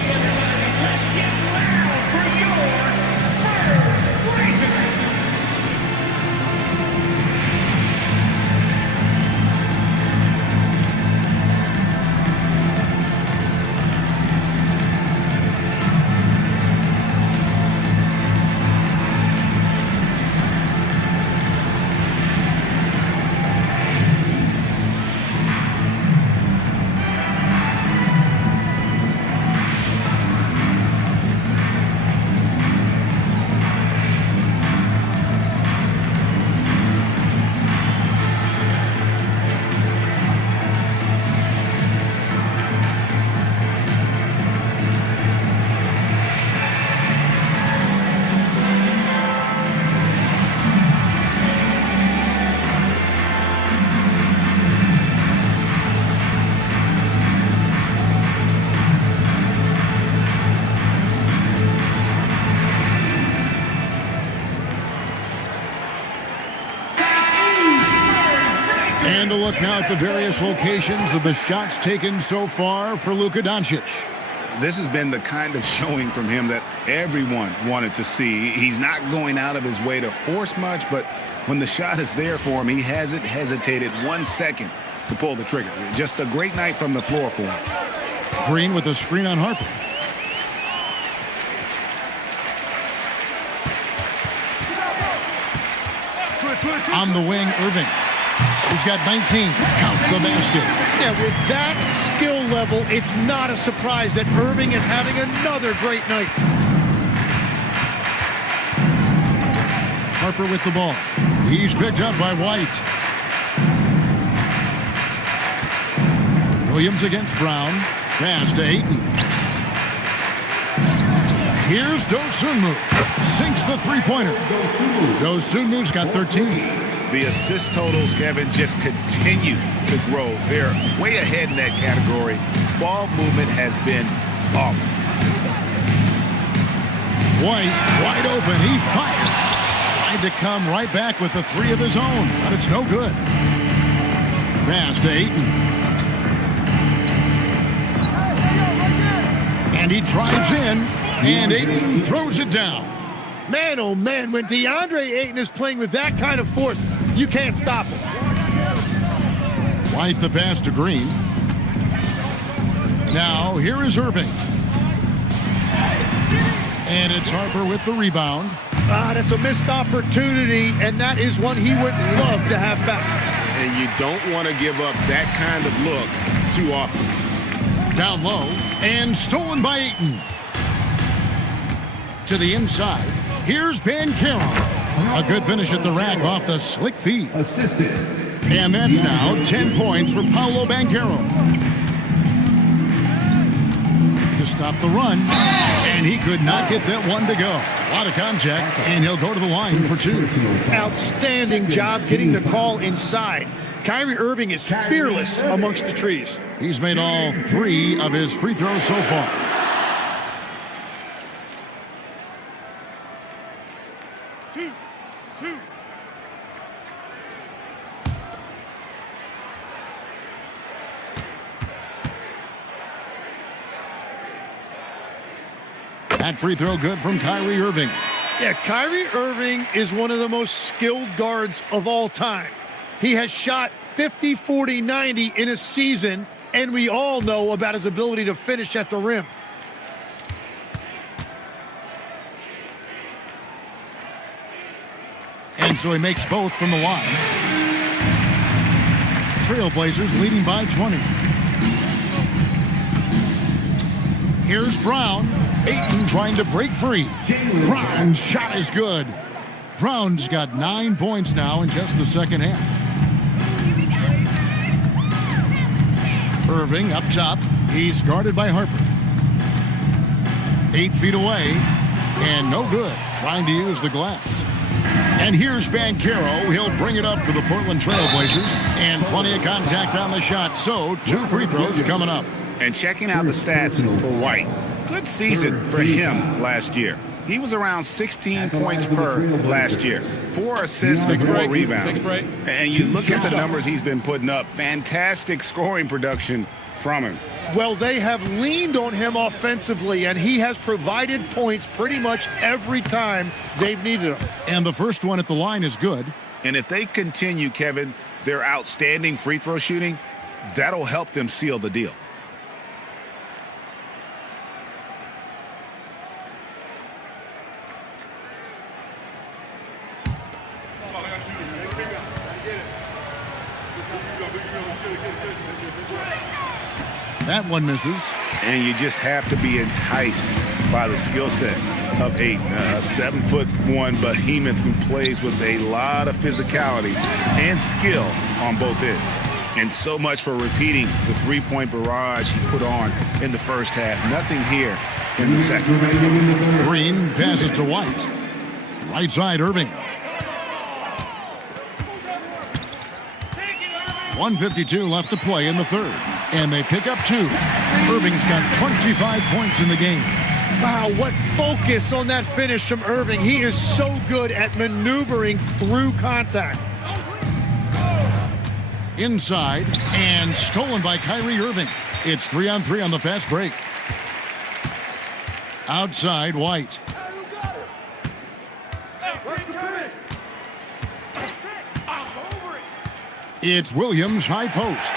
And a look now at the various locations of the shots taken so far for Luka Doncic. This has been the kind of showing from him that everyone wanted to see. He's not going out of his way to force much, but when the shot is there for him, he hasn't hesitated 1 second to pull the trigger. Just a great night from the floor for him. Green with a screen on Harper. On the wing, Irving. He's got 19. Count the basket. Yeah, with that skill level, it's not a surprise that Irving is having another great night. Harper with the ball. He's picked up by White. Williams against Brown. Pass to Ayton. Here's Dosunmu. Sinks the three-pointer. Dosunmu's got 13. The assist totals, Kevin, just continue to grow. They're way ahead in that category. Ball movement has been flawless. White, wide open. He fires. Tried to come right back with the three of his own, but it's no good. Pass to Ayton. And he drives in, and Ayton throws it down. Man, oh man, when DeAndre Ayton is playing with that kind of force, you can't stop him. White the pass to Green. Now, here is Irving. And it's Harper with the rebound. That's a missed opportunity, and that is one he would love to have back. And you don't want to give up that kind of look too often. Down low, and stolen by Ayton. To the inside, here's Banchero. A good finish at the rack off the slick feed. Assisted. And that's now 10 points for Paolo Banchero. To stop the run, and he could not get that one to go. A lot of contact, and he'll go to the line for two. Outstanding job getting the call inside. Kyrie Irving is fearless amongst the trees. He's made all 3 of his free throws so far. That free throw good from Kyrie Irving. Yeah, Kyrie Irving is one of the most skilled guards of all time. He has shot 50, 40, 90 in a season, and we all know about his ability to finish at the rim. And so he makes both from the line. Trailblazers leading by 20. Here's Brown. Ayton trying to break free. Brown's shot is good. Brown's got 9 points now in just the second half. Irving up top. He's guarded by Harper. 8 feet away. And no good. Trying to use the glass. And here's Banchero. He'll bring it up for the Portland Trailblazers. And plenty of contact on the shot. So 2 free throws coming up. And checking out the stats for White. Good season for him last year. He was around 16 points per last year. 4 assists and 4 rebounds. And you look at the numbers he's been putting up. Fantastic scoring production from him. Well, they have leaned on him offensively, and he has provided points pretty much every time they've needed him. And the first one at the line is good. And if they continue, Kevin, their outstanding free throw shooting, that'll help them seal the deal. That one misses. And you just have to be enticed by the skill set of Ayton, a 7'1" behemoth who plays with a lot of physicality and skill on both ends. And so much for repeating the three-point barrage he put on in the first half. Nothing here in the second. Green passes to White. Right side, Irving. 1:52 left to play in the third. And they pick up 2. Irving's got 25 points in the game. Wow, what focus on that finish from Irving. He is so good at maneuvering through contact. Inside, and stolen by Kyrie Irving. It's 3-on-3 on the fast break. Outside, White. It's Williams, high post.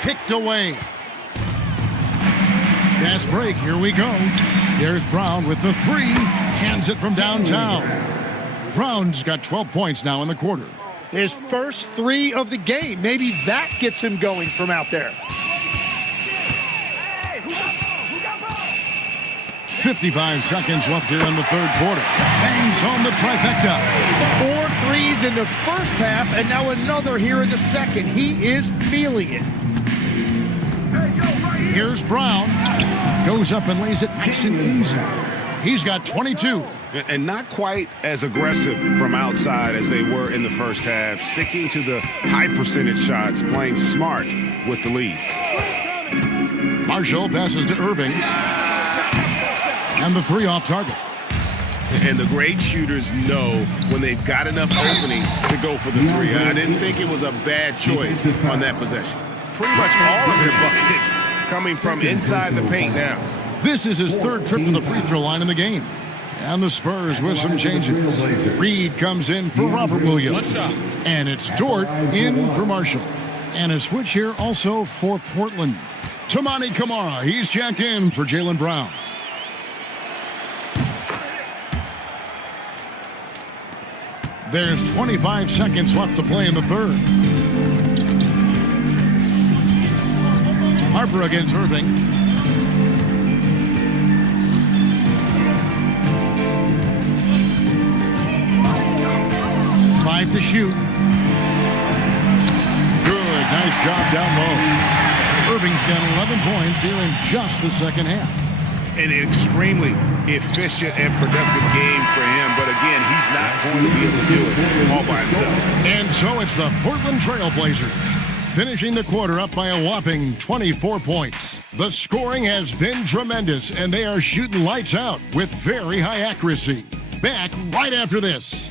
Picked away. Fast break, here we go. There's Brown with the 3. Cans it from downtown. Brown's got 12 points now in the quarter. His first 3 of the game. Maybe that gets him going from out there. 55 seconds left here in the third quarter. Bangs home the trifecta. 4 threes in the first half, and now another here in the second. He is feeling it. Here's Brown. Goes up and lays it nice and easy. He's got 22. And not quite as aggressive from outside as they were in the first half. Sticking to the high percentage shots, playing smart with the lead. Marshall passes to Irving. And the 3 off target. And the great shooters know when they've got enough openings to go for the 3. I didn't think it was a bad choice on that possession. Pretty much all of their buckets coming from inside the paint now. This is his 3rd trip to the free throw line in the game. And the Spurs with some changes. Reed comes in for Robert Williams. And it's Dort in for Marshall. And a switch here also for Portland. Toumani Camara, he's jacked in for Jaylen Brown. There's 25 seconds left to play in the third. Harper against Irving. Five to shoot. Good, nice job down low. Irving's got 11 points here in just the second half. An extremely efficient and productive game for him, but again, he's not going to be able to do it all by himself. And so it's the Portland Trailblazers finishing the quarter up by a whopping 24 points. The scoring has been tremendous, and they are shooting lights out with very high accuracy. Back right after this.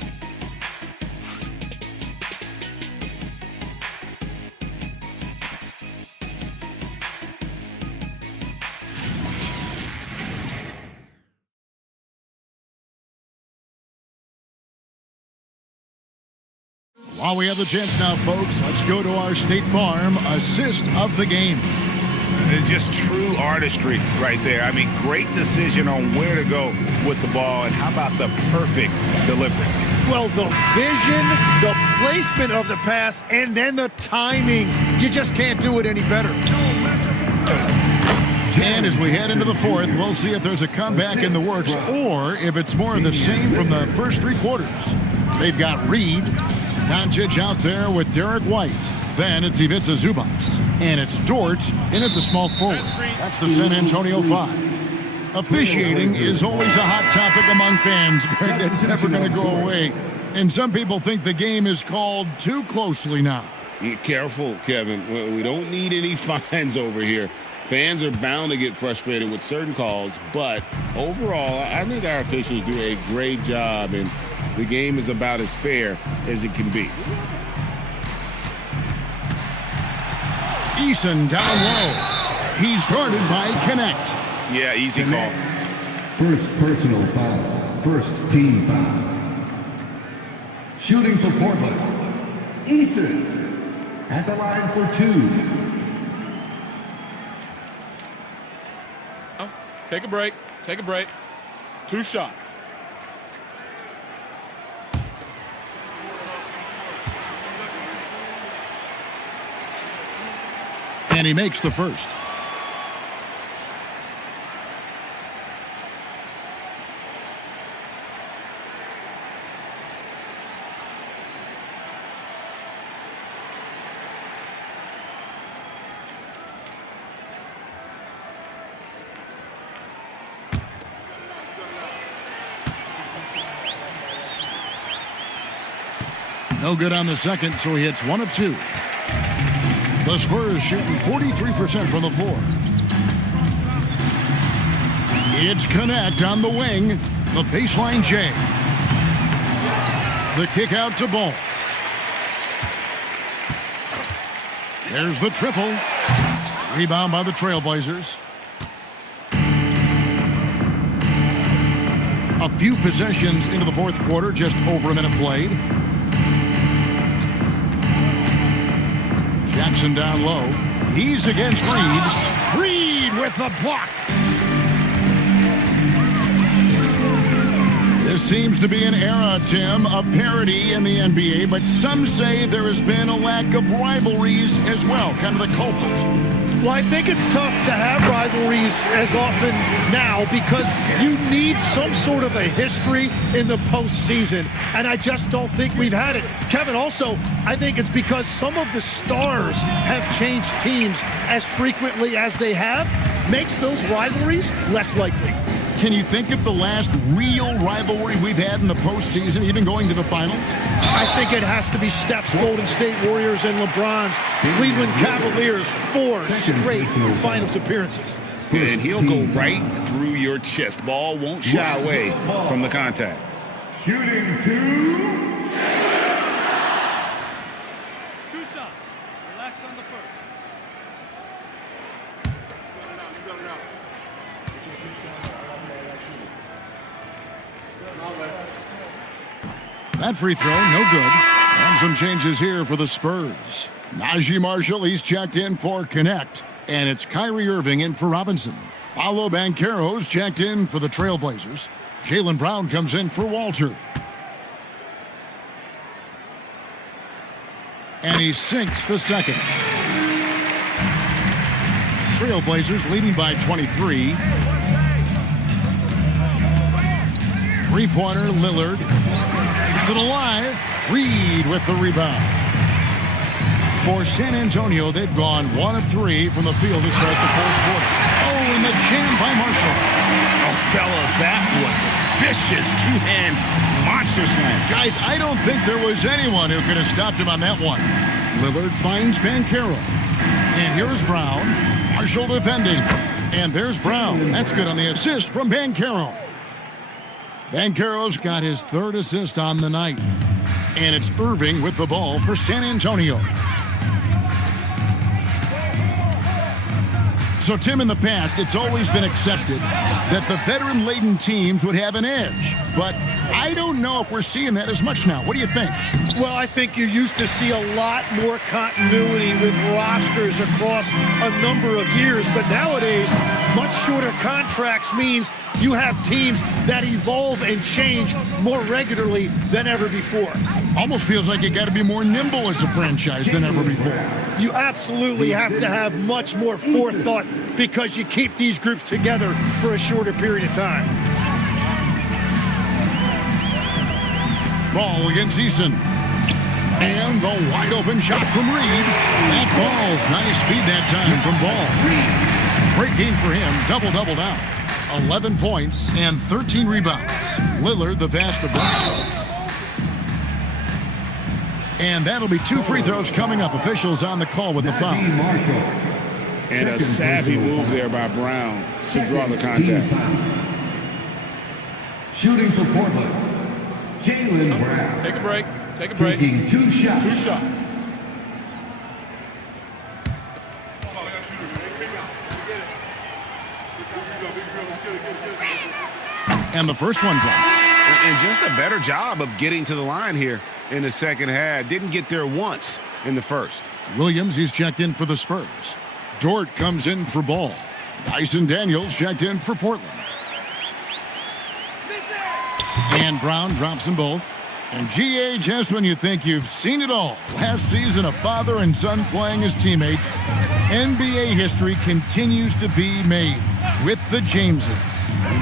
While we have the chance now, folks, let's go to our State Farm assist of the game. Just true artistry right there. I mean, great decision on where to go with the ball, and how about the perfect delivery? Well, the vision, the placement of the pass, and then the timing. You just can't do it any better. And as we head into the fourth, we'll see if there's a comeback in the works or if it's more of the same from the first three quarters. They've got Reed, Doncic out there with Derek White. Then it's Ivica Zubac. And it's Dort in at the small forward. That's the San Antonio 5. Officiating is always a hot topic among fans. It's never going to go away. And some people think the game is called too closely now. Be careful, Kevin. We don't need any fines over here. Fans are bound to get frustrated with certain calls, but overall, I think our officials do a great job, and the game is about as fair as it can be. Eason down low. He's guarded by Connect. Yeah, easy call. First personal foul. First team foul. Shooting for Portland. Eason at the line for 2. Take a break. Take a break. 2 shots. And he makes the first. No good on the second, so he hits 1 of 2. The Spurs shooting 43% from the floor. It's Connect on the wing. The baseline J. The kick out to Ball. There's the triple. Rebound by the Trailblazers. A few possessions into the fourth quarter, just over a minute played. Jackson down low. He's against Reed. Reed with the block. This seems to be an era, Tim, of parity in the NBA, but some say there has been a lack of rivalries as well, kind of the culprit. Well, I think it's tough to have rivalries as often now because you need some sort of a history in the postseason, and I just don't think we've had it. Kevin, also, I think it's because some of the stars have changed teams as frequently as they have, makes those rivalries less likely. Can you think of the last real rivalry we've had in the postseason, even going to the finals? I think it has to be Steph's Golden State Warriors and LeBron's Cleveland Cavaliers 4 straight finals appearances. And he'll go right through your chest. Ball won't shy away from the contact. Shooting 2. 2 shots. Relax on the first. That free throw, no good. And some changes here for the Spurs. Najee Marshall, he's checked in for Connect. And it's Kyrie Irving in for Robinson. Paolo Banchero's checked in for the Trailblazers. Jaylen Brown comes in for Walter. And he sinks the second. Trailblazers leading by 23. Three-pointer, Lillard. Keeps it alive. Reed with the rebound. For San Antonio, they've gone 1 of 3 from the field to start the fourth quarter. Oh, and the jam by Marshall. Oh, fellas, that was a vicious two-hand monster slam. Guys, I don't think there was anyone who could have stopped him on that one. Lillard finds Banchero. And here's Brown. Marshall defending. And there's Brown. That's good on the assist from Banchero. Banchero's got his 3rd assist on the night. And it's Irving with the ball for San Antonio. So, Tim, in the past, it's always been accepted that the veteran-laden teams would have an edge. But I don't know if we're seeing that as much now. What do you think? Well, I think you used to see a lot more continuity with rosters across a number of years, but nowadays, much shorter contracts means you have teams that evolve and change more regularly than ever before. Almost feels like you got to be more nimble as a franchise than ever before. You absolutely have to have much more forethought because you keep these groups together for a shorter period of time. Ball against Eason. And the wide open shot from Reed. That falls. Nice feed that time from Ball. Great game for him. Double-double down. 11 points and 13 rebounds. Lillard the pass to Brown. And that'll be 2 free throws coming up. Officials on the call with the foul. And a savvy move there by Brown to draw the contact. Shooting for Portland, Jaylen Brown. Take a break. Take a break. Taking 2 shots. 2 shots. And the first one drops. And just a better job of getting to the line here in the second half. Didn't get there once in the first. Williams, he's checked in for the Spurs. Dort comes in for Ball. Dyson Daniels checked in for Portland. And Brown drops them both. And GA, just when you think you've seen it all, last season a father and son playing as teammates, NBA history continues to be made with the Jameses.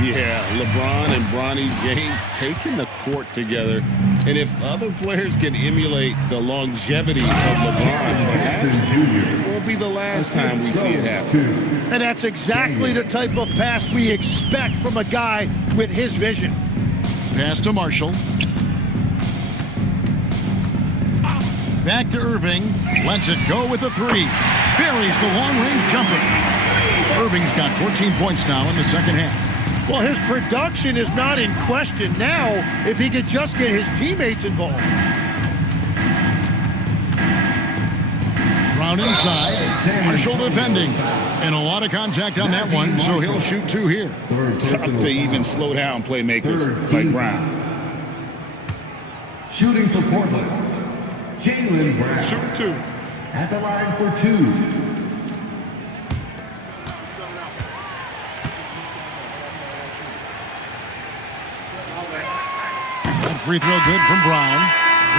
Yeah, LeBron and Bronny James taking the court together. And if other players can emulate the longevity of LeBron, perhaps it won't be the last time we see it happen. And that's exactly the type of pass we expect from a guy with his vision. Pass to Marshall. Back to Irving. Lets it go with a 3. Buries the long-range jumper. Irving's got 14 points now in the second half. Well, his production is not in question now if he could just get his teammates involved. Brown inside. Marshall defending. And a lot of contact on that one, so he'll shoot 2 here. Tough to even slow down playmakers like Brown. Shooting for Portland, Jaylen Brown. Shooting 2. At the line for 2. Free throw good from Brown.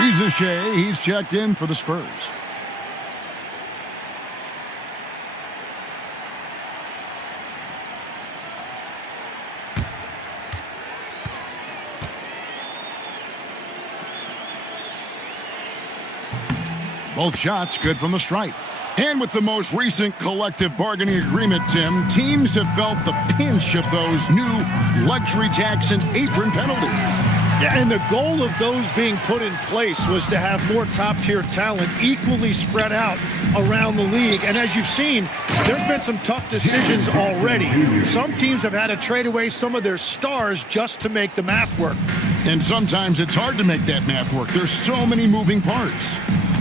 Reza Shea, he's checked in for the Spurs. Both shots good from the stripe. And with the most recent collective bargaining agreement, Tim, teams have felt the pinch of those new luxury tax and apron penalties. Yeah, and the goal of those being put in place was to have more top-tier talent equally spread out around the league. And as you've seen, there's been some tough decisions already. Some teams have had to trade away some of their stars just to make the math work. And sometimes it's hard to make that math work. There's so many moving parts.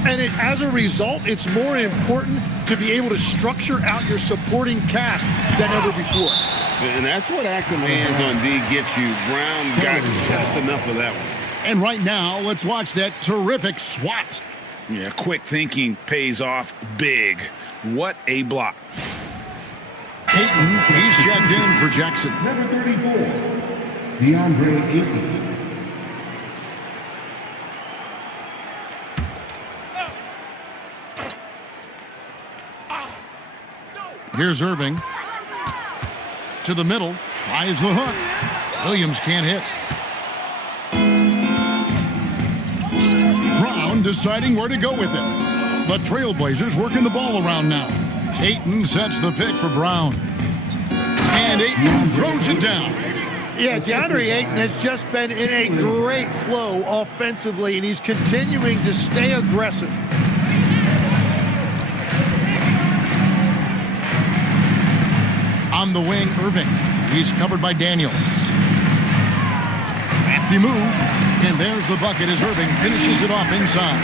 And as a result, it's more important to be able to structure out your supporting cast than ever before. And that's what active hands on D gets you. Brown got just enough of that one. And right now, let's watch that terrific swat. Yeah, quick thinking pays off big. What a block. Ayton, he's checked in for Jackson. Number 34, DeAndre Ayton. Here's Irving. To the middle, tries the hook. Williams can't hit. Brown deciding where to go with it. But Trailblazers working the ball around now. Ayton sets the pick for Brown. And Ayton throws it down. Yeah, DeAndre Ayton has just been in a great flow offensively, and he's continuing to stay aggressive. On the wing, Irving. He's covered by Daniels. Crafty move. And there's the bucket as Irving finishes it off inside.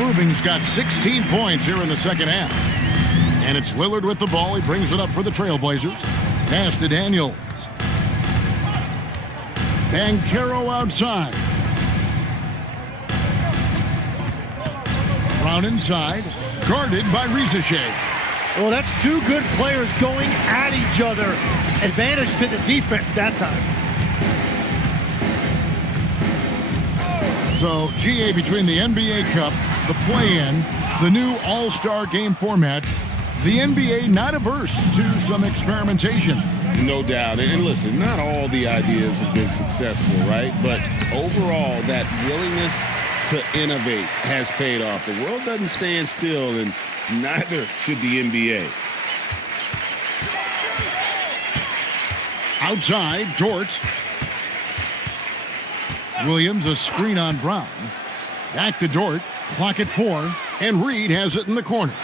Irving's got 16 points here in the second half. And it's Lillard with the ball. He brings it up for the Trailblazers. Pass to Daniels. And Caro outside. Brown inside, guarded by Rizachet. Well, that's two good players going at each other. Advantage to the defense that time. So, GA, between the NBA Cup, the play-in, the new All-Star game format, the NBA not averse to some experimentation. No doubt. And listen, not all the ideas have been successful, right? But overall, that willingness to innovate has paid off. The world doesn't stand still, and neither should the NBA. Outside, Dort. Williams, a screen on Brown. Back to Dort. Clock at 4. And Reed has it in the corner.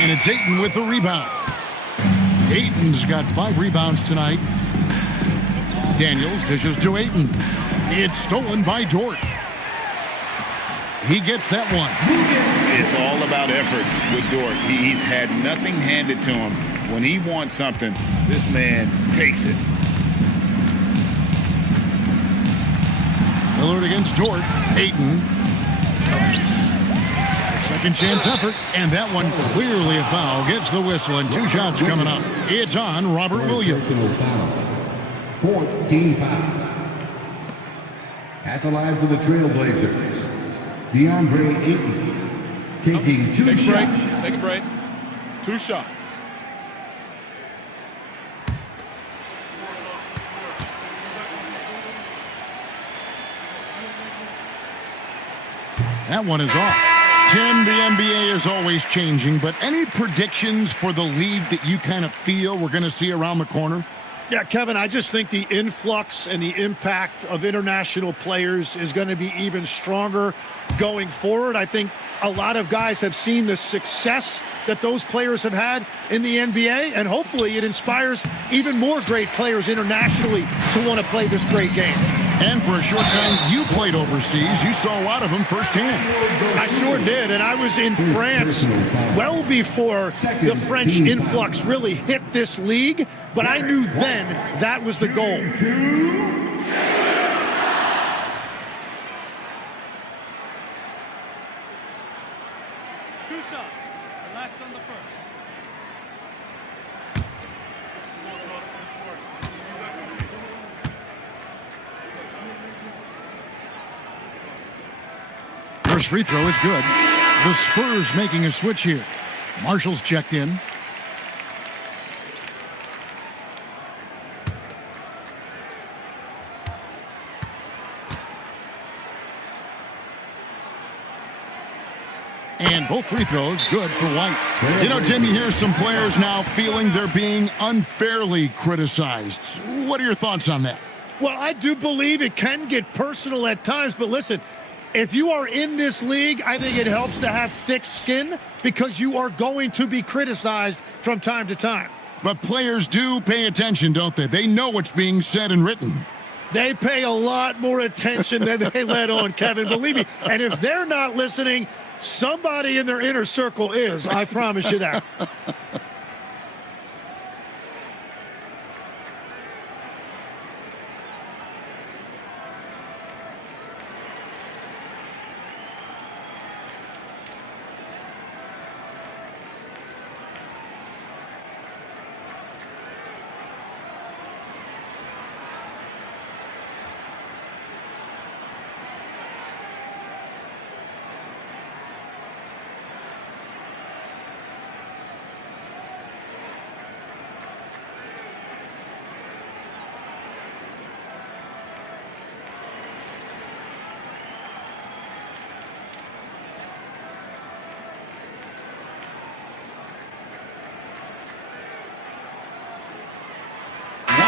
And it's Ayton with the rebound. Ayton's got 5 rebounds tonight. Daniels dishes to Ayton. It's stolen by Dort. He gets that one. It's all about effort with Dort. He's had nothing handed to him. When he wants something, this man takes it. Lillard against Dort. Ayton. A second chance effort, and that one clearly a foul. Gets the whistle, and 2 shots coming up. It's on Robert Williams. 14 foul. At the line for the Trailblazers, DeAndre Ayton taking 2 shots. Take a break. 2 shots. That one is off. Tim, the NBA is always changing, but any predictions for the league that you kind of feel we're going to see around the corner? Yeah, Kevin, I just think the influx and the impact of international players is going to be even stronger going forward. I think a lot of guys have seen the success that those players have had in the NBA, and hopefully it inspires even more great players internationally to want to play this great game. And for a short time, you played overseas. You saw a lot of them firsthand. I sure did, and I was in France well before the French influx really hit this league, but I knew then that was the goal. 2 shots. Relax on the first. First free throw is good. The Spurs making a switch here. Marshall's checked in. And both free throws good for White. You know, Tim, you hear some players now feeling they're being unfairly criticized. What are your thoughts on that? Well, I do believe it can get personal at times, but listen, if you are in this league, I think it helps to have thick skin because you are going to be criticized from time to time. But players do pay attention, don't they? They know what's being said and written. They pay a lot more attention than they let on, Kevin, believe me. And if they're not listening, somebody in their inner circle is. I promise you that.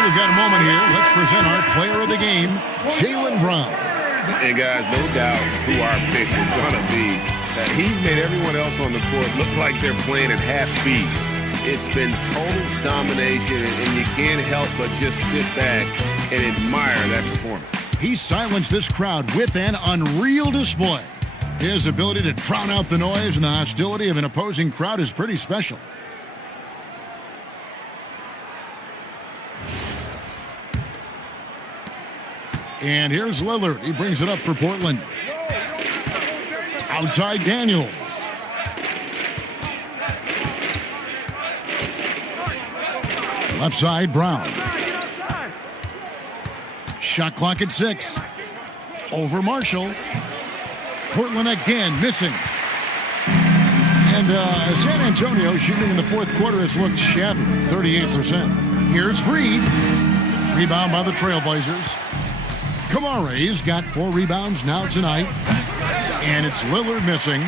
We've got a moment here. Let's present our player of the game, Jaylen Brown. And guys, no doubt who our pick is going to be. He's made everyone else on the court look like they're playing at half speed. It's been total domination, and you can't help but just sit back and admire that performance. He silenced this crowd with an unreal display. His ability to drown out the noise and the hostility of an opposing crowd is pretty special. And here's Lillard. He brings it up for Portland. Outside Daniels. Left side, Brown. Shot clock at 6. Over Marshall. Portland again missing. And San Antonio shooting in the fourth quarter has looked shabby, 38%. Here's Reed. Rebound by the Trailblazers. Kamare's got 4 rebounds now tonight. And it's Lillard missing.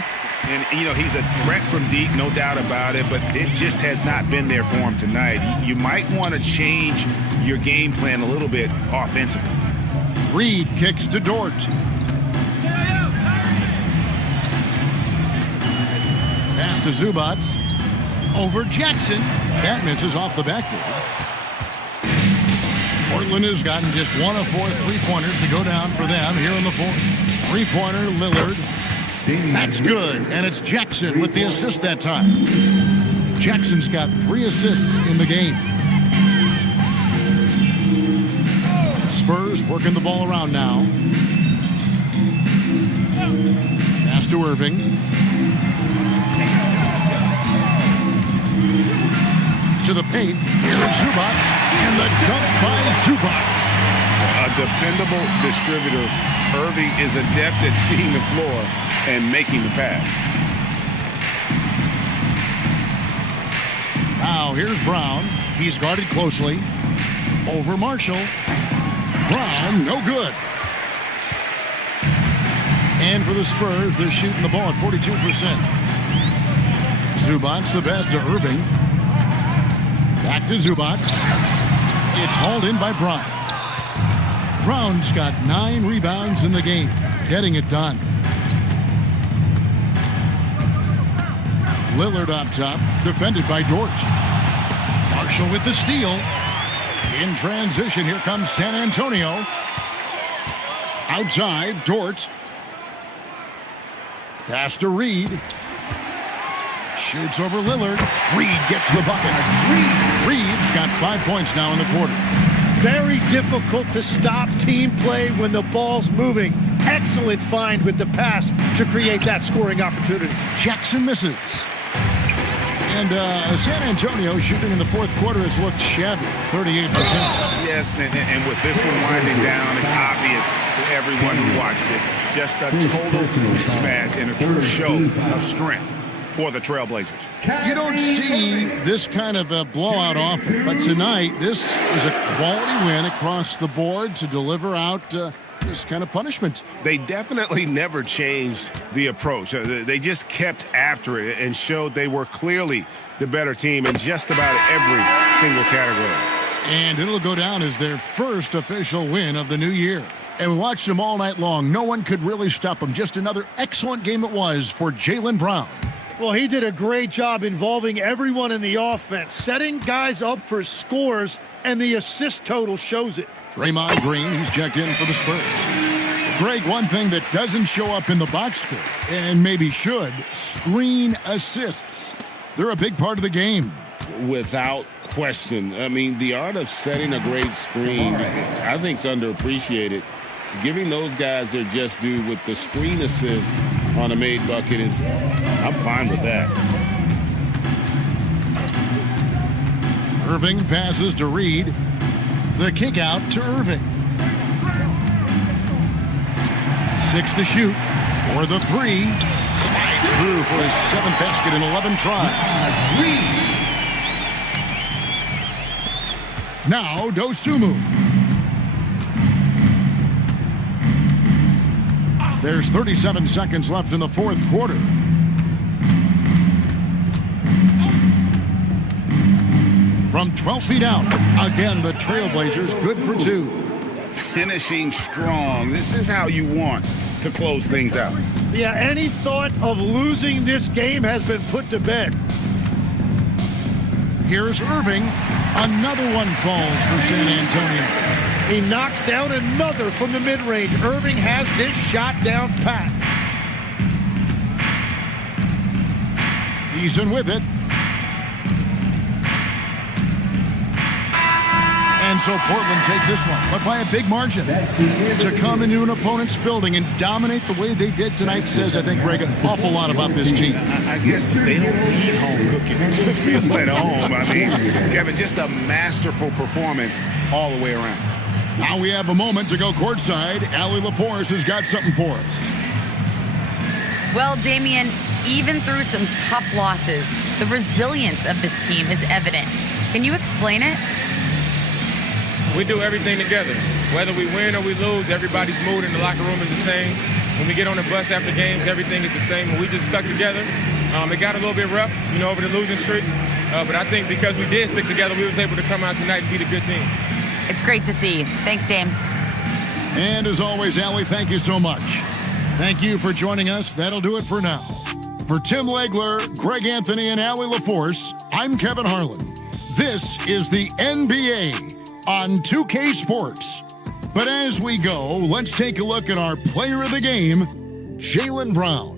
And, he's a threat from deep, no doubt about it, but it just has not been there for him tonight. You might want to change your game plan a little bit offensively. Reed kicks to Dort. Pass to Zubac. Over Jackson. That misses off the backboard. Portland has gotten just 1 of 4 3-pointers to go down for them here in the fourth. 3-pointer, Lillard. That's good, and it's Jackson with the assist that time. Jackson's got 3 assists in the game. Spurs working the ball around now. Pass to Irving. To the paint. Here's Zubac, and the dunk by Zubac. A dependable distributor. Irving is adept at seeing the floor and making the pass. Now here's Brown. He's guarded closely. Over Marshall. Brown, no good. And for the Spurs, they're shooting the ball at 42%. Zubac the best to Irving. Back to Zubac. It's hauled in by Brown. Brown's got 9 rebounds in the game, getting it done. Lillard up top, defended by Dort. Marshall with the steal. In transition, here comes San Antonio. Outside, Dort. Pass to Reed. Shoots over Lillard. Reed gets the bucket. Reed's got 5 points now in the quarter. Very difficult to stop team play when the ball's moving. Excellent find with the pass to create that scoring opportunity. Jackson misses. And San Antonio shooting in the fourth quarter has looked shabby, 38%. Yes, and with this one winding down, it's obvious to everyone who watched it. Just a total mismatch and a true show of strength for the Trailblazers. You don't see this kind of a blowout often, but tonight this is a quality win across the board to deliver out this kind of punishment. They definitely never changed the approach. They just kept after it and showed they were clearly the better team in just about every single category. And it'll go down as their first official win of the new year. And we watched them all night long. No one could really stop them. Just another excellent game it was for Jaylen Brown. Well, he did a great job involving everyone in the offense, setting guys up for scores, and the assist total shows it. Draymond Green, he's checked in for the Spurs. Greg, one thing that doesn't show up in the box score, and maybe should, screen assists. They're a big part of the game. Without question. I mean, the art of setting a great screen, I think, is underappreciated. Giving those guys their just due with the screen assist on a made bucket is, I'm fine with that. Irving passes to Reed. The kick out to Irving. 6 to shoot. For the 3. Slides through for his 7th basket in 11 tries. Now Dosunmu. There's 37 seconds left in the fourth quarter. From 12 feet out, again, the Trailblazers good for 2. Finishing strong. This is how you want to close things out. Yeah, any thought of losing this game has been put to bed. Here's Irving. Another one falls for San Antonio. He knocks down another from the mid-range. Irving has this shot down pat. Eason with it. And And so Portland takes this one, but by a big margin. To come into an opponent's building and dominate the way they did tonight says, I think, Greg, an awful lot about this team. I guess they don't need home cooking to feel at home. I mean, Kevin, just a masterful performance all the way around. Now we have a moment to go courtside. Allie LaForce has got something for us. Well, Damian, even through some tough losses, the resilience of this team is evident. Can you explain it? We do everything together. Whether we win or we lose, everybody's mood in the locker room is the same. When we get on the bus after games, everything is the same. And we just stuck together. It got a little bit rough, over the losing streak. But I think because we did stick together, we was able to come out tonight and beat a good team. It's great to see. Thanks, Dame. And as always, Allie, thank you so much. Thank you for joining us. That'll do it for now. For Tim Legler, Greg Anthony, and Allie LaForce, I'm Kevin Harlan. This is the NBA on 2K Sports. But as we go, let's take a look at our player of the game, Jaylen Brown.